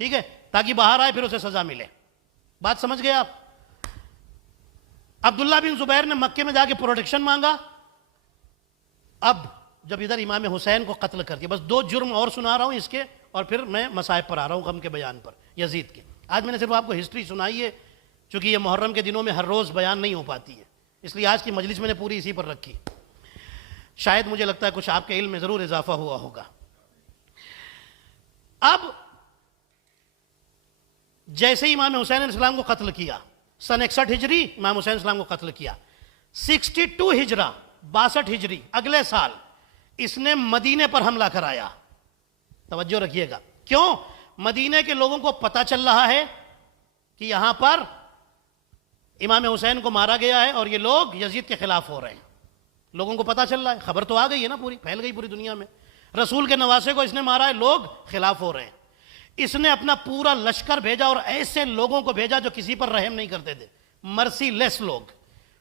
ٹھیک ہے، تاکہ باہر آئے پھر اسے سزا ملے. بات سمجھ گئے آپ؟ عبداللہ بن زبیر نے مکے میں جا کے پروٹیکشن مانگا. اب جب ادھر امام حسین کو قتل کر دیا، بس 2 جرم اور سنا رہا ہوں اس کے، اور پھر میں مصائب پر آ رہا ہوں، غم کے بیان پر یزید کے. آج میں نے صرف آپ کو ہسٹری سنائی ہے، چونکہ یہ محرم کے دنوں میں ہر روز بیان نہیں ہو پاتی ہے، اس لیے آج کی مجلس میں نے پوری اسی پر رکھی. شاید مجھے لگتا ہے کچھ آپ کے علم میں ضرور اضافہ ہوا ہوگا. اب جیسے امام حسین علیہ السلام کو قتل کیا، سن 61 ہجری امام حسین علیہ السلام کو قتل کیا. 62 ہجرہ 62 ہجری اگلے سال اس نے مدینے پر حملہ کرایا. توجہ رکھیے گا، کیوں؟ مدینے کے لوگوں کو پتہ چل رہا ہے کہ یہاں پر امام حسین کو مارا گیا ہے اور یہ لوگ یزید کے خلاف ہو رہے ہیں. لوگوں کو پتہ چل رہا ہے، خبر تو آ گئی ہے نا، پوری پھیل گئی پوری دنیا میں، رسول کے نواسے کو اس نے مارا ہے، لوگ خلاف ہو رہے ہیں. اس نے اپنا پورا لشکر بھیجا اور ایسے لوگوں کو بھیجا جو کسی پر رحم نہیں کرتے تھے، مرسی لیس لوگ.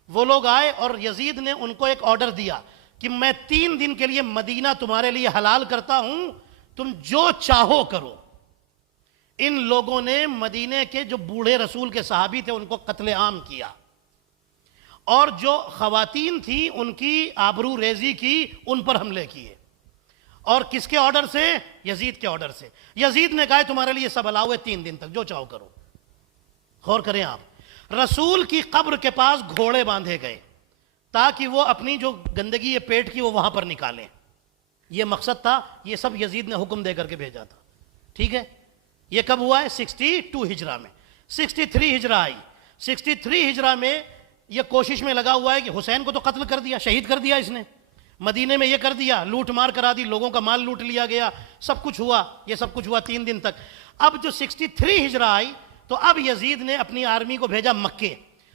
وہ لوگ آئے اور یزید نے ان کو ایک آرڈر دیا کہ میں 3 دن کے لیے مدینہ تمہارے لیے حلال کرتا ہوں، تم جو چاہو کرو. ان لوگوں نے مدینے کے جو بوڑھے رسول کے صحابی تھے ان کو قتل عام کیا، اور جو خواتین تھیں ان کی آبرو ریزی کی، ان پر حملے کیے. اور کس کے آرڈر سے؟ یزید کے آرڈر سے. یزید نے کہا تمہارے لیے سب الاؤ ہے، 3 دن تک جو چاہو کرو. غور کریں آپ، رسول کی قبر کے پاس گھوڑے باندھے گئے تاکہ وہ اپنی جو گندگی ہے پیٹ کی وہ وہاں پر نکالیں. یہ مقصد تھا، یہ سب یزید نے حکم دے کر کے بھیجا تھا. ٹھیک ہے، یہ کب ہوا ہے؟ 62 ہجرہ میں. 63 ہجرہ آئی. 63 ہجرہ میں یہ کوشش میں لگا ہوا ہے کہ حسین کو تو قتل کر دیا، شہید کر دیا اس نے، مدینے میں یہ کر دیا، لوٹ مار کرا دی، لوگوں کا مال لوٹ لیا گیا، سب کچھ ہوا. یہ سب کچھ ہوا 3 دن تک. اب جو 63 ہجرہ آئی تو اب یزید نے اپنی آرمی کو بھیجا مکے.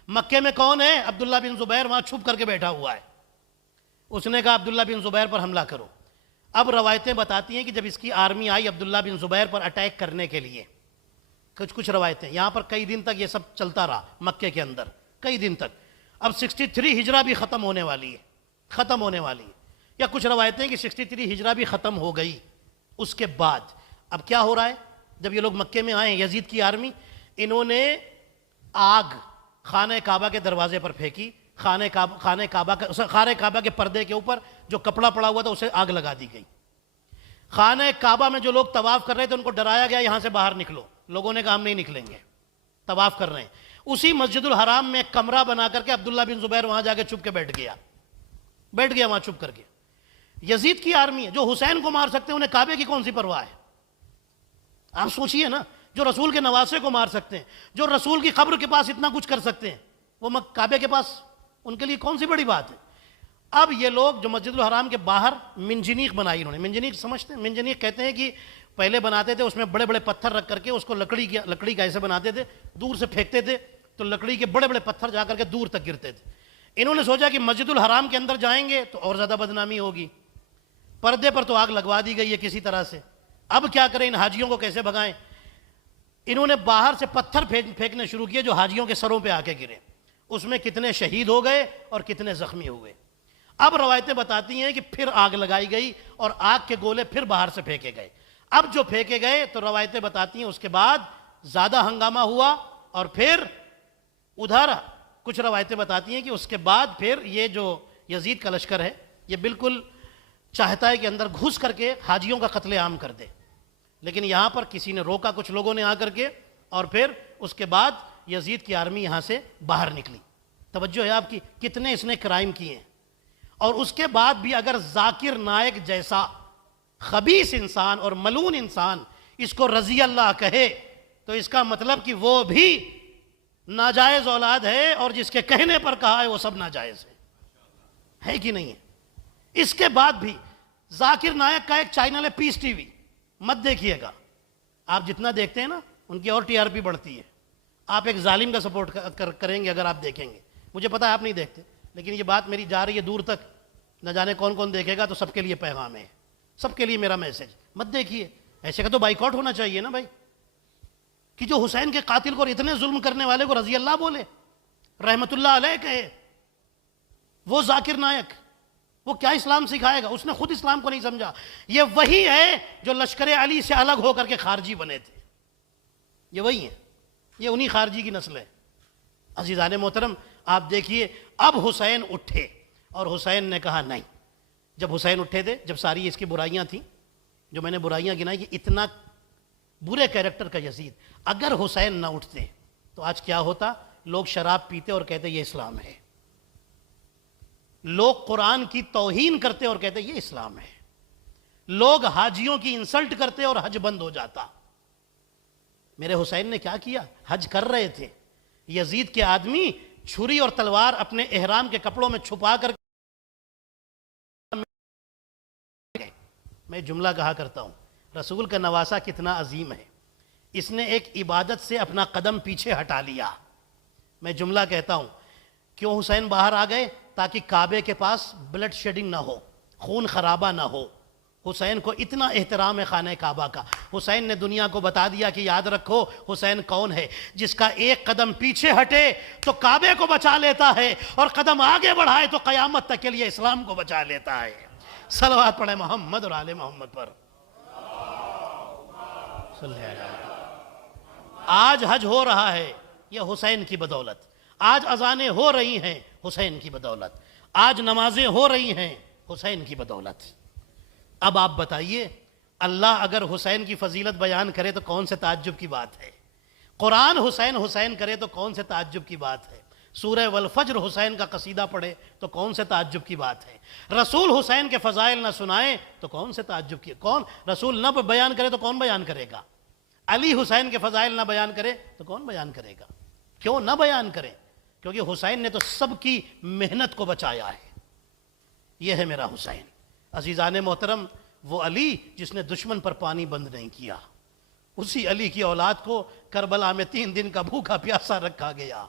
مکے میں کون ہے؟ عبداللہ بن زبیر وہاں چھپ کر کے بیٹھا ہوا ہے. اس نے کہا عبداللہ بن زبیر پر حملہ کرو. اب روایتیں بتاتی ہیں کہ جب اس کی آرمی آئی عبداللہ بن زبیر پر اٹیک کرنے کے لیے، کچھ روایتیں یہاں پر کئی دن تک یہ سب چلتا رہا مکے کے اندر، کئی دن تک. اب 63 ہجرہ بھی ختم ہونے والی ہے، یا کچھ روایتیں کہ 63 ہجرہ بھی ختم ہو گئی. اس کے بعد اب کیا ہو رہا ہے؟ جب یہ لوگ مکے میں آئے یزید کی آرمی، انہوں نے آگ خانہ کعبہ کے دروازے پر پھینکی. خانہ کعبہ کے پردے کے اوپر جو کپڑا پڑا ہوا تھا اسے آگ لگا دی گئی. خانہ کعبہ میں جو لوگ طواف کر رہے تھے ان کو ڈرایا گیا یہاں سے باہر نکلو. لوگوں نے کہا ہم نہیں نکلیں گے، طواف کر رہے ہیں. اسی مسجد الحرام میں ایک کمرہ بنا کر کے عبداللہ بن زبیر وہاں جا کے چھپ کے بیٹھ گیا وہاں چھپ کر کے. یزید کی آرمی ہے، جو حسین کو مار سکتے ہیں انہیں کعبے کی کون سی پرواہ ہے؟ آپ سوچئے نا، جو رسول کے نواسے کو مار سکتے ہیں، جو رسول کی قبر کے پاس اتنا کچھ کر سکتے ہیں، وہ کعبے کے پاس ان کے لیے کون سی بڑی بات ہے؟ اب یہ لوگ جو مسجد الحرام کے باہر منجنیق بنائی انہوں نے. منجنیق سمجھتے ہیں؟ منجنیق کہتے ہیں کہ پہلے بناتے تھے اس میں بڑے بڑے پتھر رکھ کر کے اس کو لکڑی کا ایسے بناتے تھے، دور سے پھینکتے تھے تو لکڑی کے بڑے بڑے پتھر جا کر کے دور تک گرتے تھے. انہوں نے سوچا کہ مسجد الحرام کے اندر جائیں گے تو اور زیادہ بدنامی ہوگی، پردے پر تو آگ لگوا دی گئی ہے کسی طرح سے، اب کیا کریں، ان حاجیوں کو کیسے بھگائیں؟ انہوں نے باہر سے پتھر پھینکنے شروع کیے جو حاجیوں کے سروں پہ آ کے گرے، اس میں کتنے شہید ہو گئے اور کتنے زخمی ہوئے۔ اب روایتیں بتاتی ہیں کہ پھر آگ لگائی گئی اور آگ کے گولے پھر باہر سے پھینکے گئے۔ اب جو پھینکے گئے تو روایتیں بتاتی ہیں اس کے بعد زیادہ ہنگامہ ہوا، اور پھر ادھر کچھ روایتیں بتاتی ہیں کہ اس کے بعد پھر یہ جو یزید کا لشکر ہے یہ بالکل چاہتا ہے کہ اندر گھس کر کے حاجیوں کا قتل عام کر دے، لیکن یہاں پر کسی نے روکا، کچھ لوگوں نے آ کر کے، اور پھر اس کے بعد یزید کی آرمی یہاں سے باہر نکلی۔ توجہ ہے آپ کی، کتنے اس نے کرائم کیے ہیں۔ اور اس کے بعد بھی اگر ذاکر نائک جیسا خبیث انسان اور ملعون انسان اس کو رضی اللہ کہے تو اس کا مطلب کہ وہ بھی ناجائز اولاد ہے، اور جس کے کہنے پر کہا ہے وہ سب ناجائز ہے کہ نہیں ہے؟ اس کے بعد بھی ذاکر نائک کا ایک چینل ہے پیس ٹی وی، مت دیکھیے گا، آپ جتنا دیکھتے ہیں نا ان کی اور ٹی آر پی بڑھتی ہے۔ آپ ایک ظالم کا سپورٹ کریں گے اگر آپ دیکھیں گے، مجھے پتا ہے آپ نہیں دیکھتے، لیکن یہ بات میری جا رہی ہے دور تک، نہ جانے کون کون دیکھے گا، تو سب کے لیے پیغام ہے، سب کے لیے میرا میسج، مت دیکھیے۔ ایسے کا تو بائیکاٹ ہونا چاہیے نا بھائی، کہ جو حسین کے قاتل کو اور اتنے ظلم کرنے والے کو رضی اللہ بولے، رحمت اللہ علیہ کہے، وہ ذاکر نائک، وہ کیا اسلام سکھائے گا؟ اس نے خود اسلام کو نہیں سمجھا۔ یہ وہی ہے جو لشکر علی سے الگ ہو کر کے خارجی بنے تھے، یہ وہی ہیں، یہ انہی خارجی کی نسل ہے۔ عزیزان محترم، آپ دیکھیے اب حسین اٹھے، اور حسین نے کہا نہیں۔ جب حسین اٹھے تھے، جب ساری اس کی برائیاں تھیں، جو میں نے برائیاں گنائی کہ اتنا برے کیریکٹر کا یزید، اگر حسین نہ اٹھتے تو آج کیا ہوتا؟ لوگ شراب پیتے اور کہتے یہ اسلام ہے، لوگ قرآن کی توہین کرتے اور کہتے یہ اسلام ہے، لوگ حاجیوں کی انسلٹ کرتے اور حج بند ہو جاتا۔ میرے حسین نے کیا کیا؟ حج کر رہے تھے، یزید کے آدمی چھری اور تلوار اپنے احرام کے کپڑوں میں چھپا کر، میں جملہ کہا کرتا ہوں، رسول کا نواسہ کتنا عظیم ہے، اس نے ایک عبادت سے اپنا قدم پیچھے ہٹا لیا۔ میں جملہ کہتا ہوں، کیوں حسین باہر آ گئے؟ تاکہ کعبے کے پاس بلڈ شیڈنگ نہ ہو، خون خرابہ نہ ہو۔ حسین کو اتنا احترام ہے خانہ کعبہ کا، حسین نے دنیا کو بتا دیا کہ یاد رکھو حسین کون ہے، جس کا ایک قدم پیچھے ہٹے تو کعبے کو بچا لیتا ہے، اور قدم آگے بڑھائے تو قیامت تک کے لیے اسلام کو بچا لیتا ہے۔ صلوات پڑھیں محمد اور آل محمد پر۔ آج حج ہو رہا ہے یہ حسین کی بدولت، آج اذانیں ہو رہی ہیں حسین کی بدولت، آج نمازیں ہو رہی ہیں حسین کی بدولت۔ اب آپ بتائیے، اللہ اگر حسین کی فضیلت بیان کرے تو کون سے تعجب کی بات ہے؟ قرآن حسین حسین کرے تو کون سے تعجب کی بات ہے؟ سورہ والفجر حسین کا قصیدہ پڑھے تو کون سے تعجب کی بات ہے؟ رسول حسین کے فضائل نہ سنائیں تو کون سے تعجب کی؟ کون رسول نہ بیان کرے تو کون بیان کرے گا؟ علی حسین کے فضائل نہ بیان کرے تو کون بیان کرے گا؟ کیوں نہ بیان کرے؟ کیونکہ حسین نے تو سب کی محنت کو بچایا ہے۔ یہ ہے میرا حسین۔ عزیزان محترم، وہ علی جس نے دشمن پر پانی بند نہیں کیا، اسی علی کی اولاد کو کربلا میں 3 دن کا بھوکا پیاسا رکھا گیا۔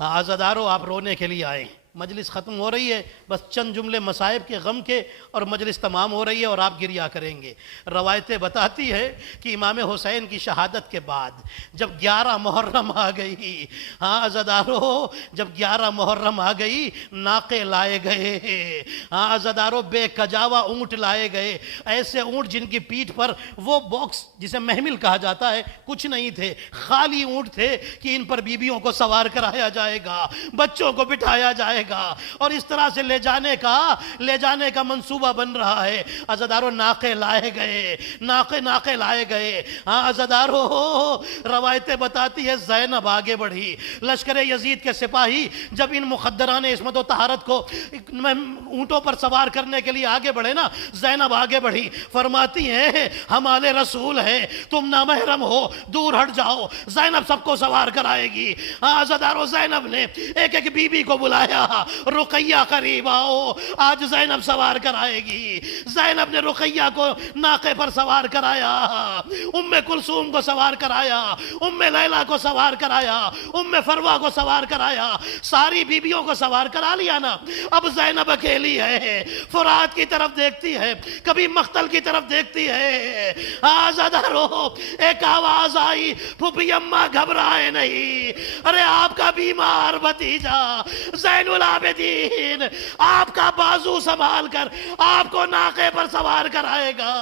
عزادارو، آپ رونے کے لیے آئے، مجلس ختم ہو رہی ہے، بس چند جملے مصائب کے غم کے اور مجلس تمام ہو رہی ہے اور آپ گریا کریں گے۔ روایتیں بتاتی ہے کہ امام حسین کی شہادت کے بعد جب 11 محرم آ گئی، عزادارو، جب 11 محرم آ گئی، ناقے لائے گئے، عزادارو، بے کجاوا اونٹ لائے گئے، ایسے اونٹ جن کی پیٹھ پر وہ باکس جسے محمل کہا جاتا ہے کچھ نہیں تھے، خالی اونٹ تھے کہ ان پر بیویوں کو سوار کرایا جائے گا، بچوں کو بٹھایا جائے گا، اور اس طرح سے لے جانے کا منصوبہ بن رہا ہے۔ عزادارو، ناقے لائے گئے، ناقے لائے گئے۔ عزادارو، روایتیں بتاتی ہے زینب آگے بڑھی، لشکر یزید کے سپاہی جب ان مخدران عصمت و طہارت کو اونٹوں پر سوار کرنے کے لیے آگے بڑھے نا، زینب آگے بڑھی، فرماتی ہیں ہم آل رسول ہیں، تم نامحرم ہو، دور ہٹ جاؤ، زینب سب کو سوار کرائے گی۔ عزادارو، زینب نے ایک ایک بیوی کو بلایا، رقیہ قریب آؤ، آج زینب سوار کرائے گی۔ زینب نے رقیہ کو ناقے پر سوار کرایا، ام کلثوم کو سوار کرایا، ام لیلہ کو سوار کرایا، ام فروہ کو سوار کرایا، ساری بیبیوں کو سوار کرا لیا نا۔ اب زینب اکیلی ہے، فرات کی طرف دیکھتی ہے، کبھی مقتل کی طرف دیکھتی ہے۔ آزادارو، ایک آواز آئی، پھوپھی اماں گھبرائے نہیں، ارے آپ کا بیمار بھتیجا زین العابدین آپ کا بازو سنبھال کر آپ کو ناقے پر سوار کرائے گا۔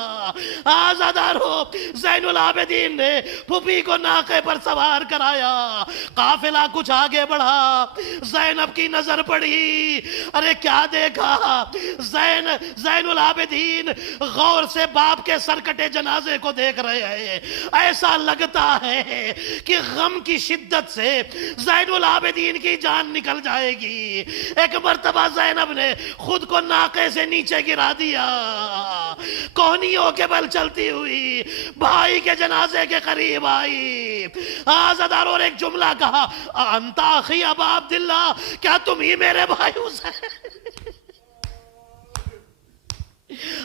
آزادارو، زین العابدین نے پھوپھی کو ناقے پر سوار کرایا، قافلہ کچھ آگے بڑھا، زینب کی نظر پڑی، ارے کیا دیکھا، زین العابدین غور سے باپ کے سرکٹے جنازے کو دیکھ رہے ہیں۔ ایسا لگتا ہے کہ غم کی شدت سے زین العابدین کی جان نکل جائے گی۔ ایک مرتبہ زینب نے خود کو ناقے سے نیچے گرا دیا، کوہنیوں کے بل چلتی ہوئی بھائی کے جنازے کے قریب آئی۔ آزادار اور ایک جملہ کہا، انت اخی ابا عبداللہ، کیا تم ہی میرے بھائی حسین؟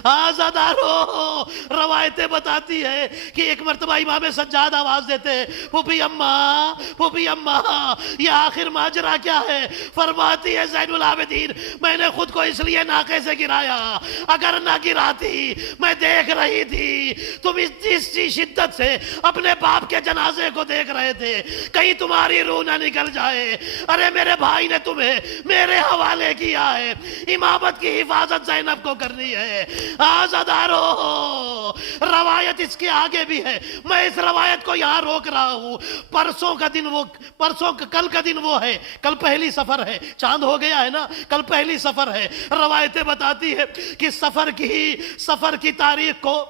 آزادارو، روایتیں بتاتی ہے کہ ایک مرتبہ امام سجاد آواز دیتے، پھوپھی اماں، پھوپھی اماں، یہ آخر ماجرا کیا ہے؟ فرماتی ہے زین العابدین، میں نے خود کو اس لیے ناقے سے گرایا، اگر نہ گراتی میں دیکھ رہی تھی تم اس شدت سے اپنے باپ کے جنازے کو دیکھ رہے تھے، کہیں تمہاری روح نہ نکل جائے۔ ارے میرے بھائی نے تمہیں میرے حوالے کیا ہے، امامت کی حفاظت زینب کو کرنی ہے۔ آزادارو، روایت اس کے آگے بھی ہے، میں اس روایت کو یہاں روک رہا ہوں۔ کل کا دن وہ ہے، کل پہلی سفر ہے، چاند ہو گیا ہے نا، کل پہلی سفر ہے۔ روایتیں بتاتی ہے کہ سفر کی تاریخ کو،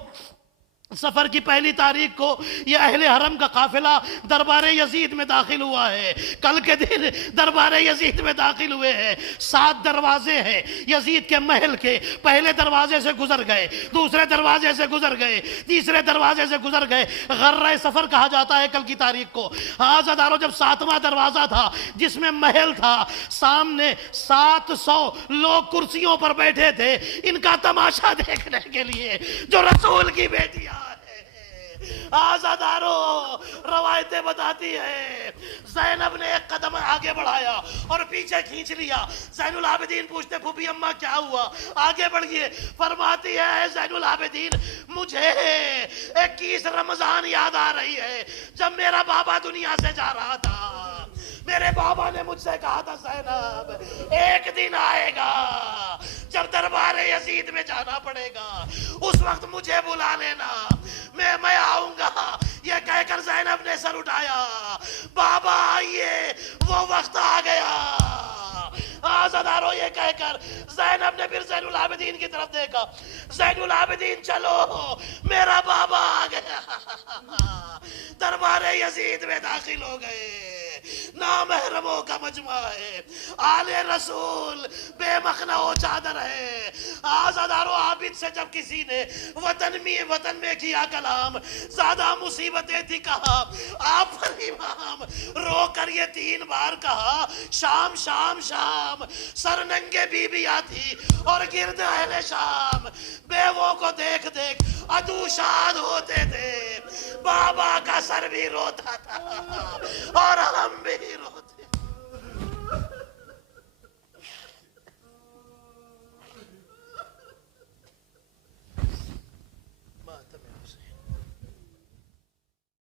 سفر کی پہلی تاریخ کو یہ اہل حرم کا قافلہ دربار یزید میں داخل ہوا ہے۔ کل کے دن دربار یزید میں داخل ہوئے ہیں۔ 7 دروازے ہیں یزید کے محل کے، پہلے دروازے سے گزر گئے، دوسرے دروازے سے گزر گئے، تیسرے دروازے سے گزر گئے، غرہ سفر کہا جاتا ہے کل کی تاریخ کو۔ آزادارو، جب 7واں دروازہ تھا جس میں محل تھا، سامنے 700 لوگ کرسیوں پر بیٹھے تھے ان کا تماشا دیکھنے کے لیے، جو رسول کی بیٹیاں۔ آزادارو، روایتیں بتاتی ہے زینب نے ایک قدم آگے بڑھایا اور پیچھے کھینچ لیا۔ زین العابدین پوچھتے، پھوپھی اماں کیا ہوا؟ آگے بڑھئے۔ فرماتی ہے زین العابدین، مجھے 21 رمضان یاد آ رہی ہے، جب میرا بابا دنیا سے جا رہا تھا۔ میرے بابا نے مجھ سے کہا تھا، زینب ایک دن آئے گا جب دربار یزید میں جانا پڑے گا، اس وقت مجھے بلا لینا، میں آؤں گا۔ یہ کہہ کر زینب نے سر اٹھایا، بابا آئیے، وہ وقت آ گیا۔ آزادارو، یہ کہہ کر زینب نے پھر زین العابدین کی طرف دیکھا، زین العابدین چلو، میرا بابا آ گیا۔ دربار یزید میں داخل ہو گئے۔ نامحرموں کا مجمع ہے، آل رسول بے مخنہ و چادر ہے۔ آزادارو، عابد سے جب کسی نے وطن میں کیا کلام، زیادہ مصیبتیں تھی کہا، آپ پر امام رو کر یہ 3 بار کہا، شام شام شام، سر ننگے بیویاں تھی اور گرد اہل شام، بیووں کو دیکھ دیکھ عدو شاد ہوتے تھے، بابا کا سر بھی روتا تھا اور ہم بھی روتے